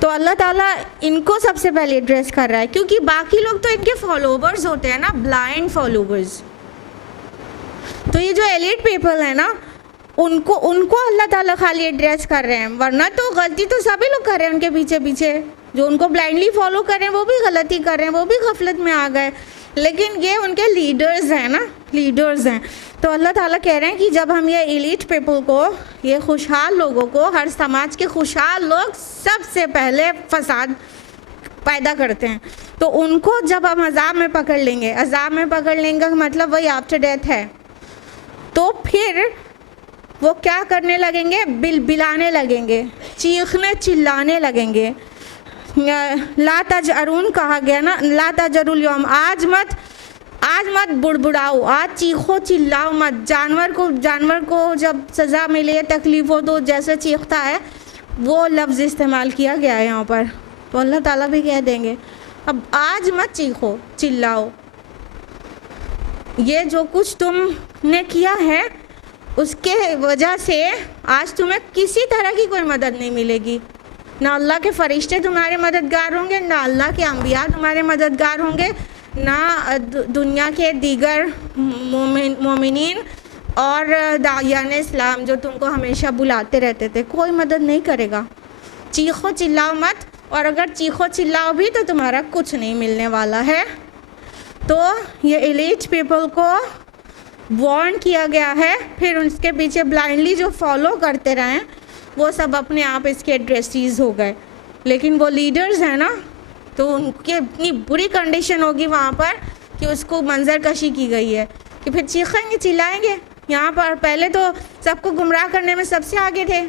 तो अल्लाह ताला इनको सबसे पहले एड्रेस कर रहा है, क्योंकि बाकी लोग तो इनके फॉलोवर्स होते हैं ना, ब्लाइंड फॉलोवर्स। तो ये जो एलीट पीपल है ना, उनको अल्लाह ताला खाली एड्रेस कर रहे हैं, वरना तो गलती तो सभी लोग कर रहे हैं उनके पीछे पीछे। जो उनको ब्लाइंडली फॉलो कर रहे हैं वो भी गलती कर रहे हैं, वो भी गफलत में आ गए, लेकिन ये उनके लीडर्स हैं ना, लीडर्स हैं। तो अल्लाह ताला कह रहे हैं कि जब हम ये एलीट पीपल को, ये खुशहाल लोगों को, हर समाज के खुशहाल लोग सबसे पहले फसाद पैदा करते हैं, तो उनको जब हम अज़ाब में पकड़ लेंगे, अज़ाब में पकड़ लेंगे मतलब वही आफ्टर डेथ है, तो फिर वो क्या करने लगेंगे? बिलबिलाने लगेंगे, चीखने चिल्लाने लगेंगे। ला तजअरून कहा गया ना, ला तजअरुल यौम, आज मत बुड़बुड़ाओ, आज चीखो चिल्लाओ मत। जानवर को जब सज़ा मिले, तकलीफ़ हो, तो जैसे चीखता है वो लफ्ज़ इस्तेमाल किया गया है यहाँ पर। तो अल्लाह ताला भी कह देंगे अब आज मत चीखो चिल्लाओ, ये जो कुछ तुमने किया है उसके वजह से आज तुम्हें किसी तरह की कोई मदद नहीं मिलेगी। ना अल्लाह के फरिश्ते तुम्हारे मददगार होंगे, ना अल्लाह के अंबिया तुम्हारे मददगार होंगे, ना दुनिया के दीगर मोमिनीन और दायान इस्लाम जो तुमको हमेशा बुलाते रहते थे, कोई मदद नहीं करेगा। चीखो चिल्लाओ मत, और अगर चीखो चिल्लाओ भी तो तुम्हारा कुछ नहीं मिलने वाला है। तो ये एलीट पीपल को वार्न किया गया है, फिर उसके पीछे ब्लाइंडली जो फॉलो करते रहें वो सब अपने आप इसके एड्रेसीज हो गए। लेकिन वो लीडर्स हैं ना, तो उनकी इतनी बुरी कंडीशन होगी वहाँ पर कि उसको मंजर कशी की गई है कि फिर चीखेंगे चिल्लाएंगे। यहाँ पर पहले तो सबको गुमराह करने में सबसे आगे थे,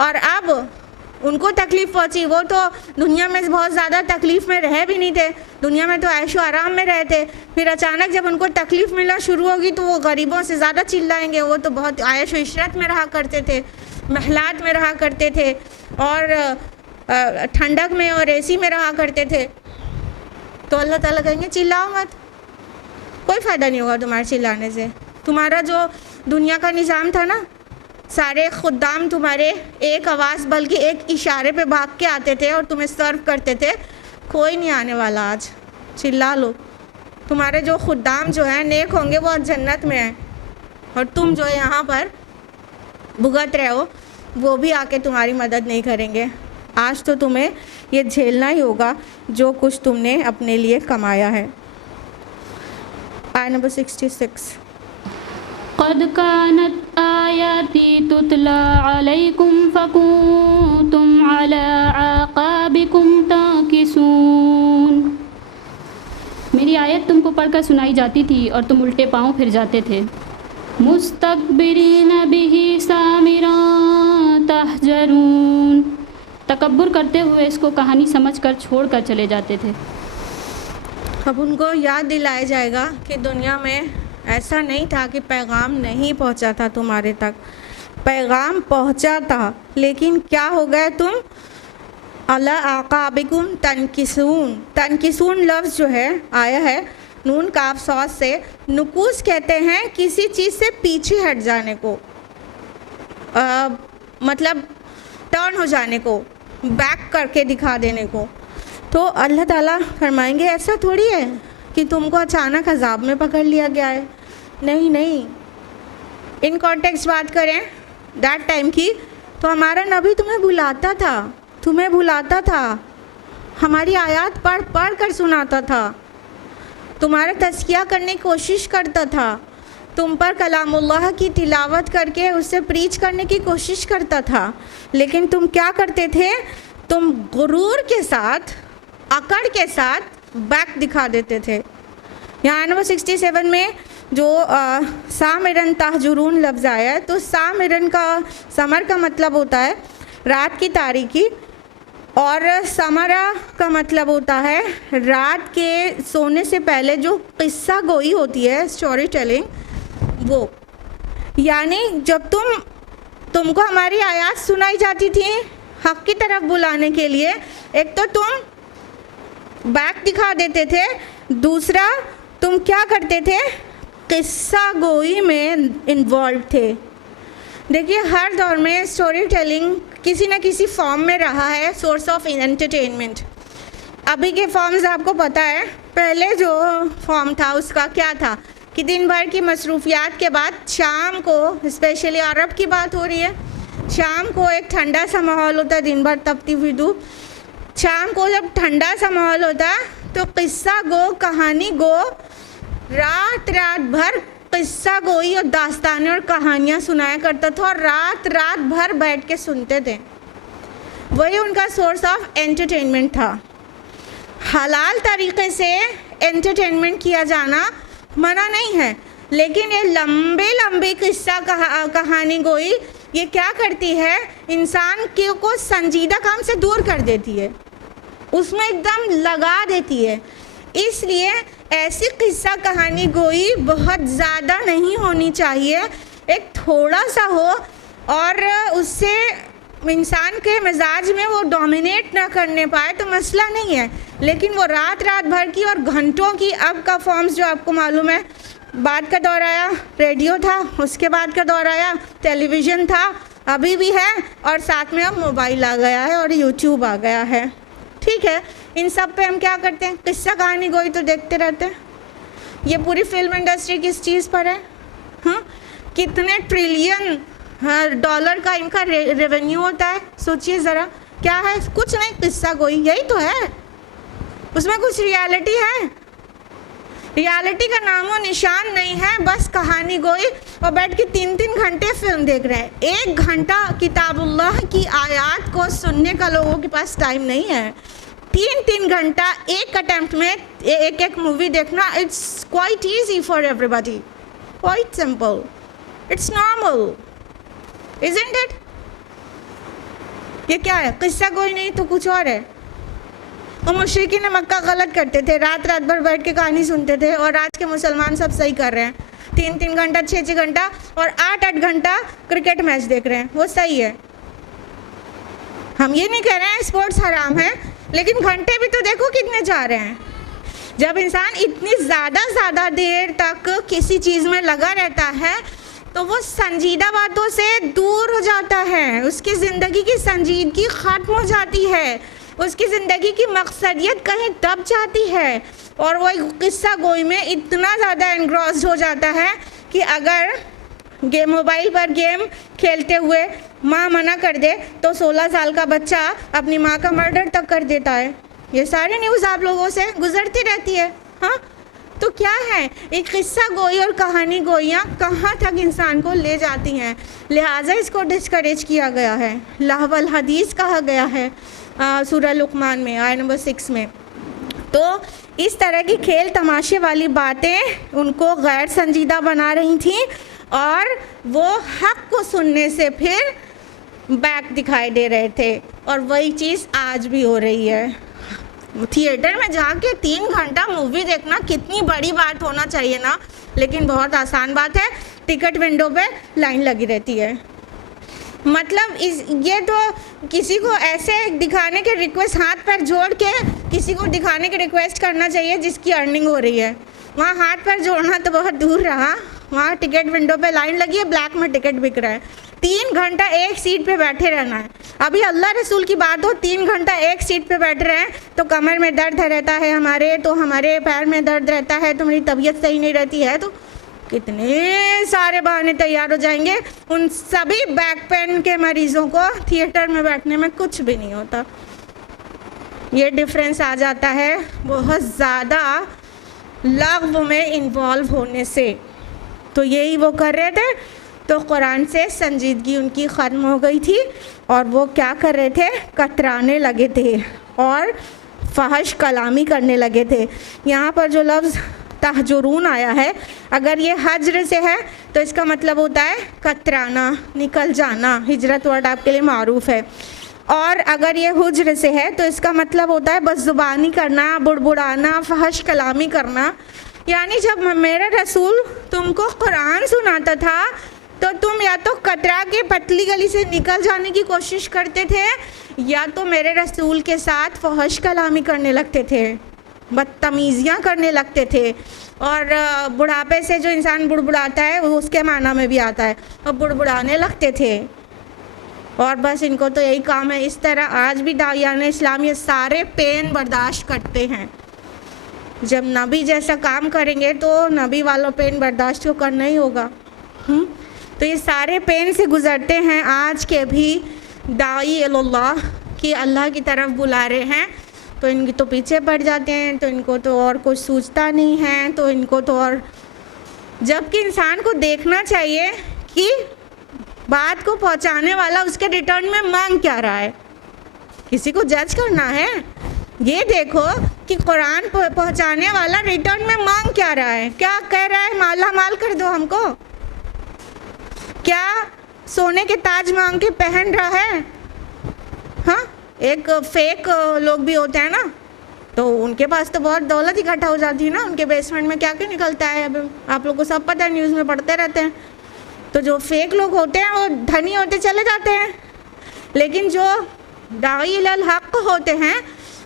और अब उनको तकलीफ़ पहुँची। वो तो दुनिया में बहुत ज़्यादा तकलीफ़ में रह भी नहीं थे, दुनिया में तो ऐशो आराम में रहे थे। फिर अचानक जब उनको तकलीफ़ मिलना शुरू होगी तो वो गरीबों से ज़्यादा चिल्लाएंगे। वो तो बहुत आयश व इशरत में रहा करते थे, महलात में रहा करते थे, और ठंडक में और एसी में रहा करते थे। तो अल्लाह ताला कहेंगे चिल्लाओ मत, कोई फ़ायदा नहीं होगा तुम्हारे चिल्लाने से। तुम्हारा जो दुनिया का निज़ाम था ना, सारे खुद्दाम तुम्हारे एक आवाज़ बल्कि एक इशारे पे भाग के आते थे और तुम्हें सर्व करते थे, कोई नहीं आने वाला आज, चिल्ला लो। तुम्हारे जो खुद्दाम जो हैं नेक होंगे वो जन्नत में हैं, और तुम जो यहाँ पर भुगत रहे हो वो भी आके तुम्हारी मदद नहीं करेंगे। आज तो तुम्हें ये झेलना ही होगा जो कुछ तुमने अपने लिए कमाया है। आयत नंबर 66। क़द कानत आयाती तुतला अलैकुम फकुंतुम अला आक़ाबिकुम ताकिसून। मेरी आयत तुमको पढ़कर सुनाई जाती थी और तुम उल्टे पाँव फिर जाते थे। मुस्तकबिरीन बिही सामिरा तहजरून, तकब्बुर करते हुए इसको कहानी समझकर छोड़कर चले जाते थे। अब उनको याद दिलाया जाएगा कि दुनिया में ऐसा नहीं था कि पैगाम नहीं पहुंचा था तुम्हारे तक, पैगाम पहुंचा था, लेकिन क्या हो गए तुम? अला आक़ाबिकुम तनकिसून। तनकिसून लफ्ज़ जो है आया है नून काफ सॉद से। नुकूस कहते हैं किसी चीज़ से पीछे हट जाने को, मतलब टर्न हो जाने को, बैक करके दिखा देने को। तो अल्लाह ताला फरमाएंगे ऐसा थोड़ी है कि तुमको अचानक अजाब में पकड़ लिया गया है। नहीं नहीं, इन कॉन्टेक्स्ट बात करें दैट टाइम की, तो हमारा नबी तुम्हें बुलाता था, हमारी आयत पढ़ पढ़ कर सुनाता था, तुम्हारा तज़किया करने की कोशिश करता था, तुम पर कलामुल्लाह की तिलावत करके उससे प्रीच करने की कोशिश करता था। लेकिन तुम क्या करते थे? तुम गुरूर के साथ, अकड़ के साथ बैक दिखा देते थे। यहाँ नंबर 67 में जो सामिरन तहजुरून लफ्ज़ आया है, तो सामिरन का समर का मतलब होता है रात की तारीकी, और समरा का मतलब होता है रात के सोने से पहले जो किस्सा गोई होती है, स्टोरी टेलिंग, वो। यानी जब तुमको हमारी आयत सुनाई जाती थी हक़ की तरफ बुलाने के लिए, एक तो तुम बैक दिखा देते थे, दूसरा तुम क्या करते थे? किस्सा गोई में इन्वॉल्व थे। देखिए हर दौर में स्टोरी टेलिंग किसी न किसी फॉर्म में रहा है सोर्स ऑफ एंटरटेनमेंट। अभी के फॉर्म्स आपको पता है, पहले जो फॉर्म था उसका क्या था कि दिन भर की मसरूफियात के बाद शाम को, स्पेशली अरब की बात हो रही है, शाम को एक ठंडा सा माहौल होता है, दिन भर तपती हुई धूप, शाम को जब ठंडा सा माहौल होता तो किस्सा गो, कहानी गो, रात भर किस्सा गोई और दास्तानें और कहानियाँ सुनाया करता था, और रात भर बैठ के सुनते थे। वही उनका सोर्स ऑफ एंटरटेनमेंट था। हलाल तरीक़े से एंटरटेनमेंट किया जाना मना नहीं है, लेकिन ये लंबे किस्सा कहानी गोई ये क्या करती है? इंसान को संजीदा काम से दूर कर देती है, उसमें एकदम लगा देती है। इसलिए ऐसी किस्सा कहानी गोई बहुत ज़्यादा नहीं होनी चाहिए, एक थोड़ा सा हो और उससे इंसान के मिजाज में वो डोमिनेट ना करने पाए तो मसला नहीं है। लेकिन वो रात भर की और घंटों की, अब का फॉर्म्स जो आपको मालूम है, बाद का दौर आया रेडियो था, उसके बाद का दौर आया टेलीविज़न था, अभी भी है, और साथ में अब मोबाइल आ गया है और यूट्यूब आ गया है। ठीक है, इन सब पे हम क्या करते हैं? किस्सा कहानी गोई तो देखते रहते हैं। ये पूरी फिल्म इंडस्ट्री किस चीज़ पर है? हाँ, कितने ट्रिलियन डॉलर का इनका रेवेन्यू होता है, सोचिए ज़रा। क्या है? कुछ नहीं, किस्सा गोई, यही तो है। उसमें कुछ रियलिटी है? रियलिटी का नामो निशान नहीं है, बस कहानी गोई और बैठ के 3-3 घंटे फिल्म देख रहे हैं। 1 घंटा किताबुल्लाह की आयत को सुनने का लोगों के पास टाइम नहीं है। 3-3 घंटा एक अटेम्प्ट में एक मूवी देखना, it's quite easy for everybody, quite simple, it's normal, isn't it? ये क्या है? किस्सा कोई नहीं तो कुछ और है। और मुशरिकीन मक्का गलत करते थे, रात रात भर बैठ के कहानी सुनते थे, और आज के मुसलमान सब सही कर रहे हैं। 3-3 घंटा 6-6 घंटा और 8-8 घंटा क्रिकेट मैच देख रहे हैं, वो सही है। हम ये नहीं कह रहे हैं स्पोर्ट्स हराम है, लेकिन घंटे भी तो देखो कितने जा रहे हैं। जब इंसान इतनी ज़्यादा देर तक किसी चीज़ में लगा रहता है तो वो संजीदा बातों से दूर हो जाता है, उसकी ज़िंदगी की संजीदगी ख़त्म हो जाती है, उसकी ज़िंदगी की मकसदियत कहीं दब जाती है, और वो किस्सा गोई में इतना ज़्यादा एनग्रॉस्ड हो जाता है कि अगर मोबाइल पर गेम खेलते हुए माँ मना कर दे तो 16 साल का बच्चा अपनी माँ का मर्डर तक कर देता है। ये सारे न्यूज़ आप लोगों से गुजरती रहती है। हाँ, तो क्या है, एक किस्सा गोई और कहानी गोइयाँ कहाँ तक इंसान को ले जाती हैं, लिहाजा इसको डिस्करेज किया गया है। लहवल हदीस कहा गया है सूरह लुकमान में आयत नंबर 6 में। तो इस तरह की खेल तमाशे वाली बातें उनको गैर संजीदा बना रही थी, और वो हक़ को सुनने से फिर बैक दिखाई दे रहे थे, और वही चीज़ आज भी हो रही है। थिएटर में जाके 3 घंटा मूवी देखना कितनी बड़ी बात होना चाहिए ना, लेकिन बहुत आसान बात है। टिकट विंडो पे लाइन लगी रहती है। मतलब ये तो किसी को ऐसे दिखाने के रिक्वेस्ट, हाथ पैर जोड़ के किसी को दिखाने के रिक्वेस्ट करना चाहिए जिसकी अर्निंग हो रही है। वहाँ हाथ पैर जोड़ना तो बहुत दूर रहा, वहाँ टिकट विंडो पे लाइन लगी है, ब्लैक में टिकट बिक रहा है। 3 घंटा एक सीट पे बैठे रहना है। अभी अल्लाह रसूल की बात हो, 3 घंटा एक सीट पे बैठ रहे हैं तो कमर में दर्द रहता है हमारे, तो हमारे पैर में दर्द रहता है, तो मेरी तबीयत सही नहीं रहती है, तो कितने सारे बहाने तैयार हो जाएंगे। उन सभी बैक पेन के मरीज़ों को थिएटर में बैठने में कुछ भी नहीं होता। ये डिफरेंस आ जाता है बहुत ज़्यादा लग़्व में इन्वॉल्व होने से। तो यही वो कर रहे थे, तो कुरान से संजीदगी उनकी ख़त्म हो गई थी, और वो क्या कर रहे थे, कतराने लगे थे और फहश कलामी करने लगे थे। यहाँ पर जो लफ्ज़ तहजुरून आया है, अगर ये हज्र से है तो इसका मतलब होता है कतराना, निकल जाना। हिजरत वर्ड आपके लिए मारूफ़ है। और अगर ये हुज्र से है तो इसका मतलब होता है बदज़ुबानी करना, बुड़बुड़ाना, फहश कलामी करना। यानी जब मेरा रसूल तुमको कुरान सुनाता था तो तुम या तो कतरा के पतली गली से निकल जाने की कोशिश करते थे, या तो मेरे रसूल के साथ फहश कलामी करने लगते थे, बदतमीज़ियाँ करने लगते थे। और बुढ़ापे से जो इंसान बुड़बुड़ाता है वो उसके माना में भी आता है, और बुड़बुड़ाने लगते थे। और बस इनको तो यही काम है। इस तरह आज भी दाइयान इस्लाम ये सारे पेन बर्दाश्त करते हैं। जब नबी जैसा काम करेंगे तो नबी वालों पेन बर्दाश्त तो करना ही होगा। तो ये सारे पेन से गुज़रते हैं आज के भी दाई अल्लाह कि अल्लाह की तरफ बुला रहे हैं, तो इनकी तो पीछे पड़ जाते हैं, तो इनको तो और कुछ सूझता नहीं है, तो इनको तो और, जबकि इंसान को देखना चाहिए कि बात को पहुंचाने वाला उसके रिटर्न में मांग क्या रहा है। किसी को जज करना है, ये देखो कि कुरान पहुंचाने वाला रिटर्न में मांग क्या रहा है, क्या कह रहा है, माला माल कर दो हमको, क्या सोने के ताज मांग के पहन रहा है। हाँ, एक फेक लोग भी होते हैं ना, तो उनके पास तो बहुत दौलत इकट्ठा हो जाती है ना, उनके बेसमेंट में क्या क्या निकलता है, अब आप लोग को सब पता है, न्यूज़ में पढ़ते रहते हैं। तो जो फेक लोग होते हैं वो धनी होते चले जाते हैं, लेकिन जो दाई इलल हक़ होते हैं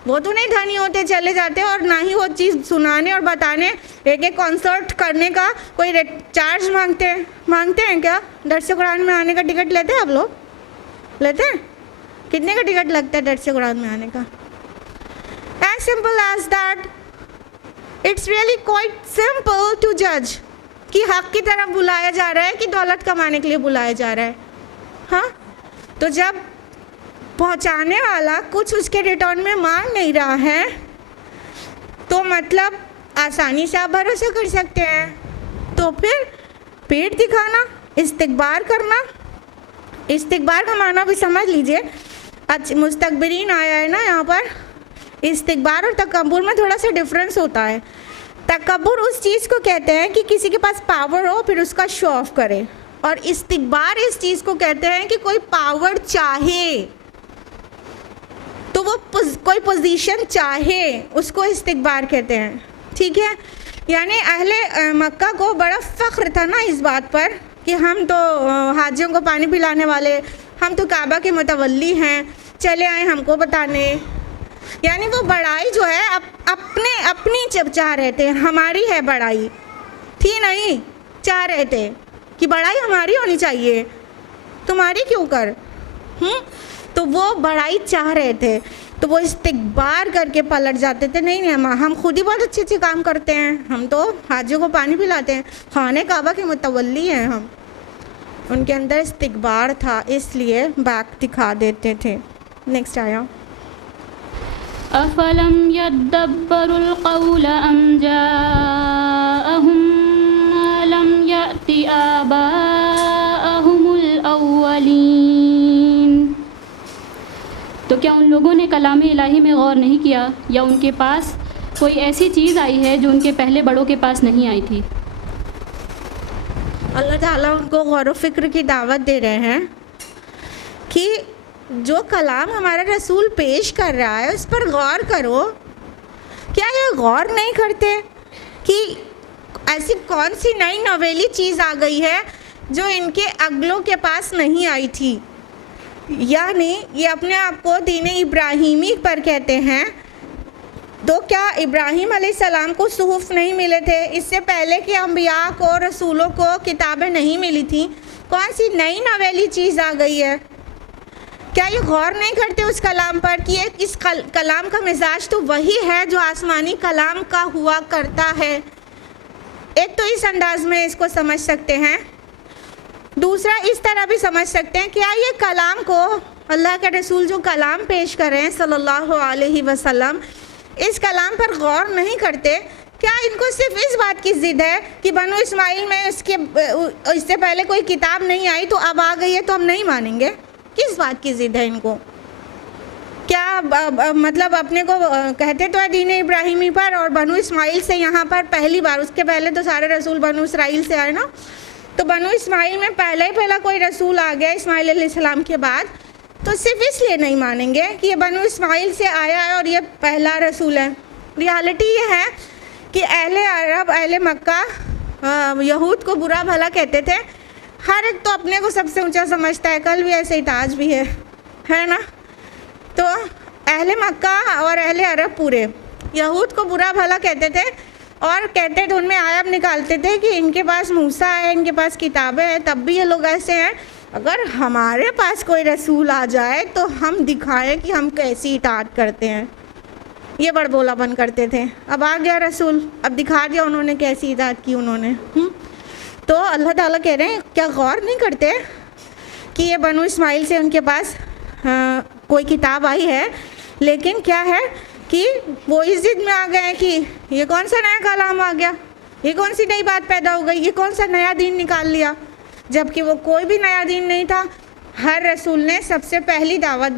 वो तो नहीं धनी होते चले जाते, और ना ही वो चीज़ सुनाने और बताने, एक एक कॉन्सर्ट करने का कोई चार्ज मांगते हैं क्या? दर्स कुरान में आने का टिकट लेते हैं आप लोग? लेते हैं? कितने का टिकट लगता है दर्स कुरान में आने का? As simple as that. It's really quite simple to जज कि हक़ की तरफ बुलाया जा रहा है कि दौलत कमाने के लिए बुलाया जा रहा है। हाँ, तो जब पहुंचाने वाला कुछ उसके रिटर्न में मांग नहीं रहा है, तो मतलब आसानी से आप भरोसा कर सकते हैं। तो फिर पेट दिखाना, इस्तिकबार करना, इस्तिकबार का माना भी समझ लीजिए। अच्छा, मुस्तकबिरीन आया है ना यहाँ पर। इस्तिकबार और तकब्बुर में थोड़ा सा डिफरेंस होता है। तकब्बुर उस चीज़ को कहते हैं कि किसी के पास पावर हो फिर उसका शो ऑफ करे, और इस्तिकबार इस चीज़ को कहते हैं कि कोई पावर चाहे, तो वो कोई पोजीशन चाहे, उसको इस्तिकबार कहते हैं। ठीक है, यानी अहले मक्का को बड़ा फ़ख्र था ना इस बात पर कि हम तो हाजियों को पानी पिलाने वाले, हम तो काबा के मुतवल्ली हैं, चले आए हमको बताने। यानी वो बड़ाई जो है अपनी चाह रहे थे, हमारी है बड़ाई, थी नहीं, चाह रहे थे कि बड़ाई हमारी होनी चाहिए, तुम्हारी क्यों कर। तो वो बड़ाई चाह रहे थे, तो वो इस्तिकबार करके पलट जाते थे। नहीं हम खुद ही बहुत अच्छे काम करते हैं, हम तो हाजियों को पानी पिलाते हैं, खाने काबा के मुतवल्ली हैं हम। उनके अंदर इस्तिकबार था, इसलिए बैक दिखा देते थे। नेक्स्ट आया, अफलम यद्दब्बरुल क़ौल अम जाअहुम मा लम यअति आबाअहुमुल अव्वलीन। तो क्या उन लोगों ने कलाम इलाही में गौर नहीं किया, या उनके पास कोई ऐसी चीज़ आई है जो उनके पहले बड़ों के पास नहीं आई थी। अल्लाह ताला उनको गौर व फिक्र की दावत दे रहे हैं कि जो कलाम हमारा रसूल पेश कर रहा है उस पर गौर करो। क्या ये गौर नहीं करते कि ऐसी कौन सी नई नवेली चीज़ आ गई है जो इनके अगलों के पास नहीं आई थी। यानी ये अपने आप को दीन इब्राहीमी पर कहते हैं। तो क्या इब्राहीम अलैहिस्सलाम को सुहूफ नहीं मिले थे? इससे पहले के अम्बिया को, रसूलों को किताबें नहीं मिली थी? कौन सी नई नवेली चीज़ आ गई है? क्या ये गौर नहीं करते उस कलाम पर कि इस कलाम का मिजाज तो वही है जो आसमानी कलाम का हुआ करता है। एक तो इस अंदाज में इसको समझ सकते हैं, दूसरा इस तरह भी समझ सकते हैं क्या ये कलाम को अल्लाह के रसूल जो कलाम पेश कर रहे हैं सल्लल्लाहु अलैहि वसल्लम, इस कलाम पर गौर नहीं करते? क्या इनको सिर्फ इस बात की ज़िद है कि बनु इस्माइल में इससे पहले कोई किताब नहीं आई तो अब आ गई है तो हम नहीं मानेंगे? किस बात की ज़िद है इनको? क्या मतलब अपने को कहते तो है दीन इब्राहिमी पर और बनु इस्माइल से यहाँ पर पहली बार, उसके पहले तो सारे रसूल बनु इसराइल से आए ना, तो बनु इस्माइल में पहला कोई रसूल आ गया इस्माइल अलैहिस्सलाम के बाद, तो सिर्फ इसलिए नहीं मानेंगे कि ये बनु इस्माइल से आया है और ये पहला रसूल है। रियलिटी ये है कि अहले अरब, अहले मक्का यहूद को बुरा भला कहते थे। हर एक तो अपने को सबसे ऊंचा समझता है, कल भी ऐसे ही ताज भी है ना। तो अहले मक्का और अहले अरब पूरे यहूद को बुरा भला कहते थे और कहते थे, उनमें आयत निकालते थे कि इनके पास मूसा है, इनके पास किताबें हैं, तब भी ये लोग ऐसे हैं। अगर हमारे पास कोई रसूल आ जाए तो हम दिखाएं कि हम कैसी इताअत करते हैं। ये बड़बोलापन करते थे। अब आ गया रसूल, अब दिखा दिया उन्होंने कैसी इताअत की उन्होंने। तो अल्लाह ताला कह रहे हैं क्या गौर नहीं करते कि ये बनु इस्माइल से उनके पास कोई किताब आई है, लेकिन क्या है कि वो इस जिद में आ गए हैं कि ये कौन सा नया कलाम आ गया, ये कौन सी नई बात पैदा हो गई, ये कौन सा नया दीन निकाल लिया, जबकि वो कोई भी नया दीन नहीं था। हर रसूल ने सबसे पहली दावत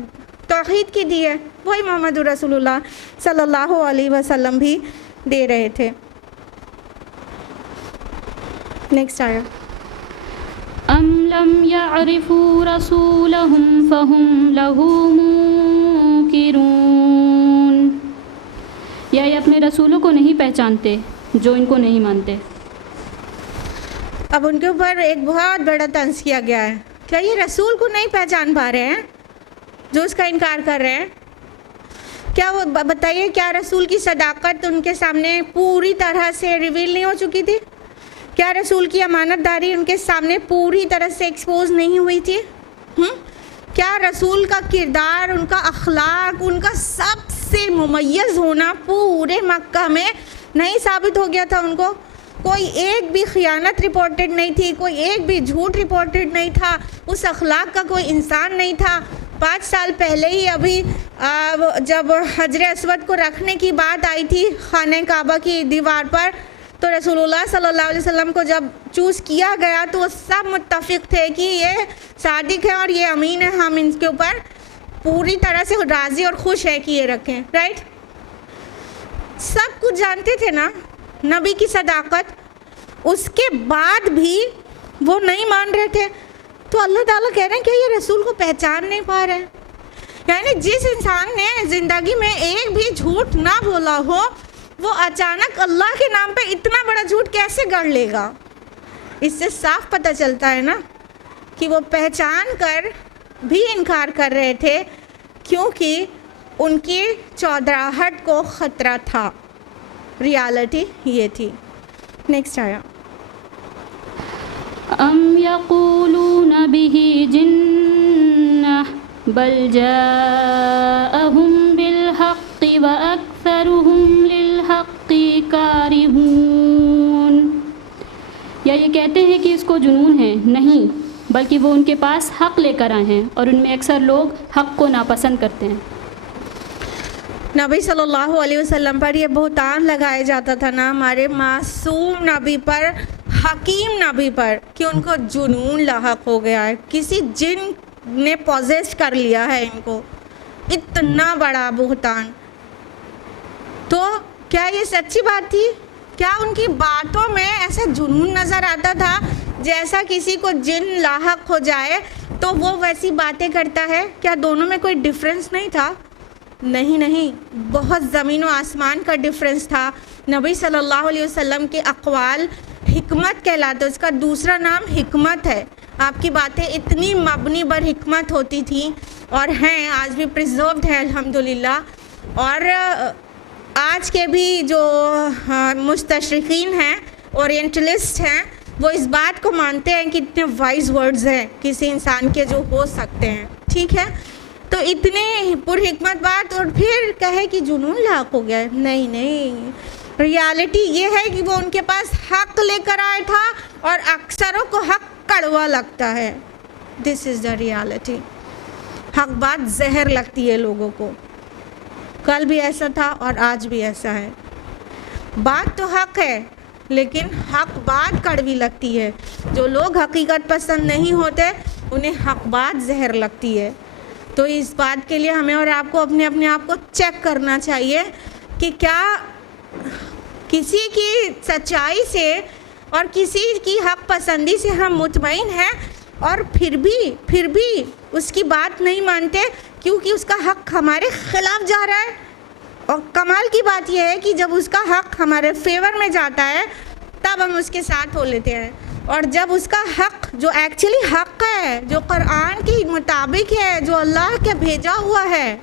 तौहीद की दी है, वही मोहम्मद रसूलुल्लाह सल्लल्लाहु अलैहि वसल्लम भी दे रहे थे। नेक्स्ट आया, अम लम यअरिफू रसूलहुम फहुम लहू मुनकिरून। या ये अपने रसूलों को नहीं पहचानते जो इनको नहीं मानते। अब उनके ऊपर एक बहुत बड़ा तंज किया गया है। क्या ये रसूल को नहीं पहचान पा रहे हैं जो उसका इनकार कर रहे हैं? क्या वो बताइए, क्या रसूल की सदाकत उनके सामने पूरी तरह से रिवील नहीं हो चुकी थी? क्या रसूल की अमानतदारी उनके सामने पूरी तरह से एक्सपोज नहीं हुई थी? क्या रसूल का किरदार, उनका अखलाक, उनका सबसे मुमय्यज़ होना पूरे मक्का में नहीं साबित हो गया था उनको? कोई एक भी खियानत रिपोर्टेड नहीं थी, कोई एक भी झूठ रिपोर्टेड नहीं था, उस अखलाक का कोई इंसान नहीं था। 5 साल पहले ही अभी जब हजर अस्वद को रखने की बात आई थी खाने काबा की दीवार पर, तो रसूलुल्लाह सल्लल्लाहु अलैहि वसल्लम को जब चूज़ किया गया तो वो सब मुत्तफिक थे कि ये सादिक है और ये अमीन है, हम इनके ऊपर पूरी तरह से राज़ी और खुश है कि ये रखें। राइट, सब कुछ जानते थे ना नबी की सदाकत, उसके बाद भी वो नहीं मान रहे थे। तो अल्लाह ताला कह रहे हैं कि ये रसूल को पहचान नहीं पा रहे हैं। यानी जिस इंसान ने ज़िंदगी में एक भी झूठ ना बोला हो, वो अचानक अल्लाह के नाम पे इतना बड़ा झूठ कैसे गढ़ लेगा। इससे साफ पता चलता है ना कि वो पहचान कर भी इनकार कर रहे थे, क्योंकि उनकी चौधराहट को ख़तरा था। रियलिटी ये थी। नेक्स्ट आया, अम यक़ूलून बिही जिन्नह बल जाअहुम बिल हक़्क़ि व अक्सरुहुम लिल हक़्क़ि कारिहून। या ये कहते हैं कि इसको जुनून है, नहीं बल्कि वो उनके पास हक़ लेकर आए हैं और उनमें अक्सर लोग हक़ को नापसंद करते हैं। नबी सल्लल्लाहु अलैहि वसल्लम पर यह बहुतान लगाया जाता था ना, हमारे मासूम नबी पर, हकीम नबी पर, कि उनको जुनून लाहक हो गया है, किसी जिन ने पॉजेस कर लिया है इनको। इतना बड़ा बहुतान। तो क्या ये सच्ची बात थी? क्या उनकी बातों में ऐसा जुनून नज़र आता था जैसा किसी को जिन लाहक हो जाए तो वो वैसी बातें करता है? क्या दोनों में कोई डिफरेंस नहीं था? नहीं नहीं, बहुत ज़मीन व आसमान का डिफरेंस था। नबी सल्लल्लाहु अलैहि वसल्लम के अक़वाल हिकमत कहलाते, उसका दूसरा नाम हिकमत है। आपकी बातें इतनी मबनी बर हिकमत होती थी और हैं, आज भी प्रिजर्व्ड है अल्हम्दुलिल्लाह। और आज के भी जो मुस्तशरिकीन हैं, ओरिएंटलिस्ट हैं, वो इस बात को मानते हैं कि इतने वाइज वर्ड्स हैं किसी इंसान के जो हो सकते हैं। ठीक है, तो इतने पुरहिकमत बात और फिर कहे कि जुनून लाख हो गया। नहीं नहीं, रियलिटी ये है कि वो उनके पास हक़ लेकर आया था और अक्सरों को हक़ कड़वा लगता है। This is the reality. हक़ बात जहर लगती है लोगों को। कल भी ऐसा था और आज भी ऐसा है। बात तो हक़ है लेकिन हक़ बात कड़वी लगती है। जो लोग हकीकत पसंद नहीं होते उन्हें हक़ बात जहर लगती है। तो इस बात के लिए हमें और आपको अपने आप को चेक करना चाहिए कि क्या किसी की सच्चाई से और किसी की हक़ पसंदी से हम मुतमईन हैं और फिर भी उसकी बात नहीं मानते क्योंकि उसका हक़ हमारे ख़िलाफ़ जा रहा है। और कमाल की बात यह है कि जब उसका हक़ हमारे फेवर में जाता है तब हम उसके साथ हो लेते हैं, और जब उसका हक़ जो एक्चुअली हक़ है, जो कुरान के मुताबिक है, जो अल्लाह के भेजा हुआ है,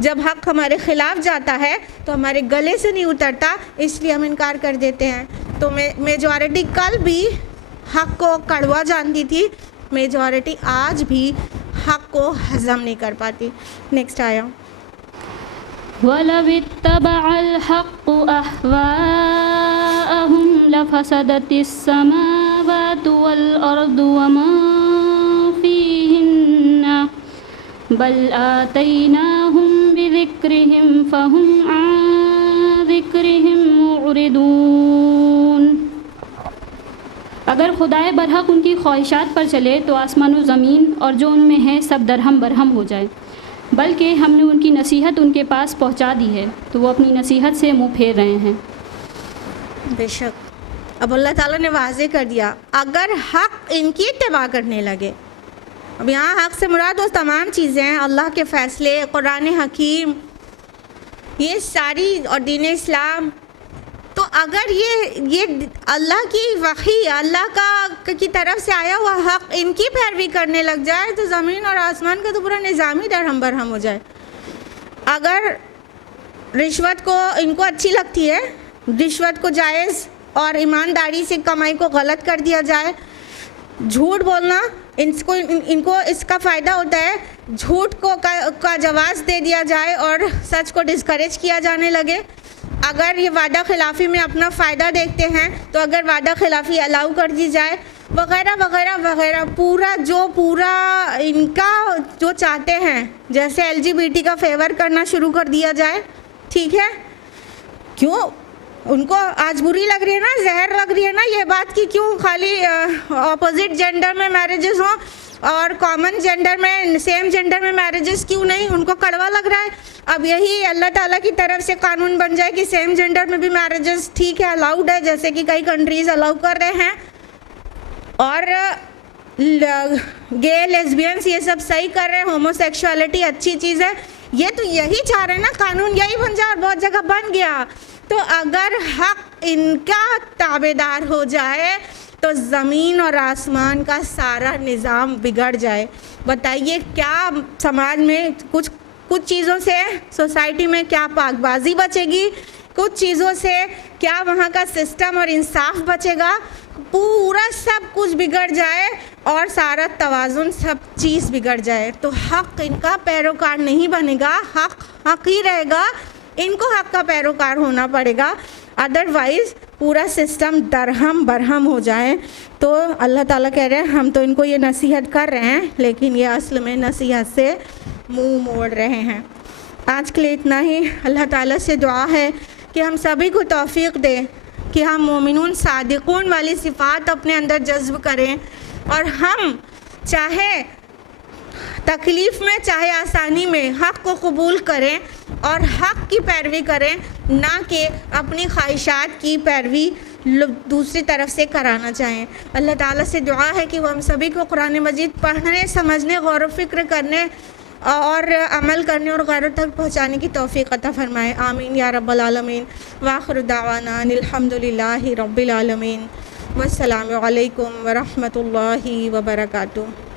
जब हक़ हमारे ख़िलाफ़ जाता है तो हमारे गले से नहीं उतरता, इसलिए हम इनकार कर देते हैं। तो मेजॉरिटी कल भी हक़ को कड़वा जानती थी, मेजॉरिटी आज भी हक़ को हज़म नहीं कर पाती। नेक्स्ट आया, वलवित्तबअल हक़्क़ु अहवाअहुम लफसदतिस समावातु वल अर्दु वमा फ़ीहिन्ना बल आतैनाहुम बिज़िक्रिहिम फ़हुम अन ज़िक्रिहिम मुअरिदून। अगर खुदाए बरहक उनकी ख्वाहिशात पर चले तो आसमान व ज़मीन और जो उनमें है सब दरहम बरहम हो जाए, बल्कि हमने उनकी नसीहत उनके पास पहुंचा दी है तो वो अपनी नसीहत से मुंह फेर रहे हैं। बेशक अब अल्लाह ताला ने वाज़े कर दिया, अगर हक़ इनकी इत्तिबा करने लगे। अब यहाँ हक़ से मुराद वो तमाम चीज़ें हैं, अल्लाह के फ़ैसले, कुरान हकीम, ये सारी, और दीन इस्लाम। तो अगर ये अल्लाह की वही, अल्लाह की तरफ से आया हुआ हक़ इनकी पैरवी करने लग जाए तो ज़मीन और आसमान का तो पूरा निज़ाम ही दरहम बरहम हो जाए। अगर रिश्वत को इनको अच्छी लगती है, रिश्वत को जायज़ और ईमानदारी से कमाई को गलत कर दिया जाए, झूठ बोलना इनको इसका फ़ायदा होता है, झूठ को का जवाज़ दे दिया जाए और सच को डिस्करेज किया जाने लगे। अगर ये वादा खिलाफ़ी में अपना फ़ायदा देखते हैं तो अगर वादा खिलाफ़ी अलाउ कर दी जाए वगैरह वगैरह वगैरह, पूरा इनका जो चाहते हैं, जैसे LGBT का फेवर करना शुरू कर दिया जाए, ठीक है। क्यों उनको आज बुरी लग रही है ना, जहर लग रही है ना ये बात कि क्यों खाली ऑपोजिट जेंडर में मैरिजेस हों और कॉमन जेंडर में, सेम जेंडर में मैरिजेस क्यों नहीं, उनको कड़वा लग रहा है। अब यही अल्लाह ताला की तरफ से कानून बन जाए कि सेम जेंडर में भी मैरिजेस ठीक है, अलाउड है, जैसे कि कई कंट्रीज अलाउ कर रहे हैं, और गे लेस्बियंस ये सब सही कर रहे हैं, होमोसेक्सुअलिटी अच्छी चीज़ है, ये तो यही चाह रहे हैं ना, कानून यही बन जाए और बहुत जगह बन गया। तो अगर हक इनका ताबेदार हो जाए तो ज़मीन और आसमान का सारा निज़ाम बिगड़ जाए। बताइए क्या समाज में कुछ चीज़ों से सोसाइटी में क्या पाकबाजी बचेगी, कुछ चीज़ों से क्या वहाँ का सिस्टम और इंसाफ बचेगा। पूरा सब कुछ बिगड़ जाए और सारा तवाज़ुन सब चीज़ बिगड़ जाए। तो हक इनका पैरोकार नहीं बनेगा, हक ही रहेगा, इनको हक का पैरोकार होना पड़ेगा, अदरवाइज़ पूरा सिस्टम दरहम बरहम हो जाए। तो अल्लाह ताला कह रहे हैं हम तो इनको ये नसीहत कर रहे हैं, लेकिन ये असल में नसीहत से मुंह मोड़ रहे हैं। आज के लिए इतना ही। अल्लाह ताला से दुआ है कि हम सभी को तौफीक दे कि हम मोमिनून सादिकून वाली सिफ़ात अपने अंदर जज्ब करें, और हम चाहे तकलीफ़ में चाहे आसानी में हक़ को कबूल करें और हक़ की पैरवी करें, ना कि अपनी ख्वाहिशात की पैरवी दूसरी तरफ से कराना चाहें। अल्लाह ताला से दुआ है कि वो हम सभी को कुरान मजीद पढ़ने, समझने, गौर व फिक्र करने और अमल करने और गैरों तक पहुँचाने की तौफ़ीक़ अता फ़रमाए। आमीन या रब्बल आलमीन। व आखिरु दावाना अल्हम्दुलिल्लाहि रब्बिल आलमीन। वस्सलामु अलैकुम व रहमतुल्लाहि व बरकातुहू।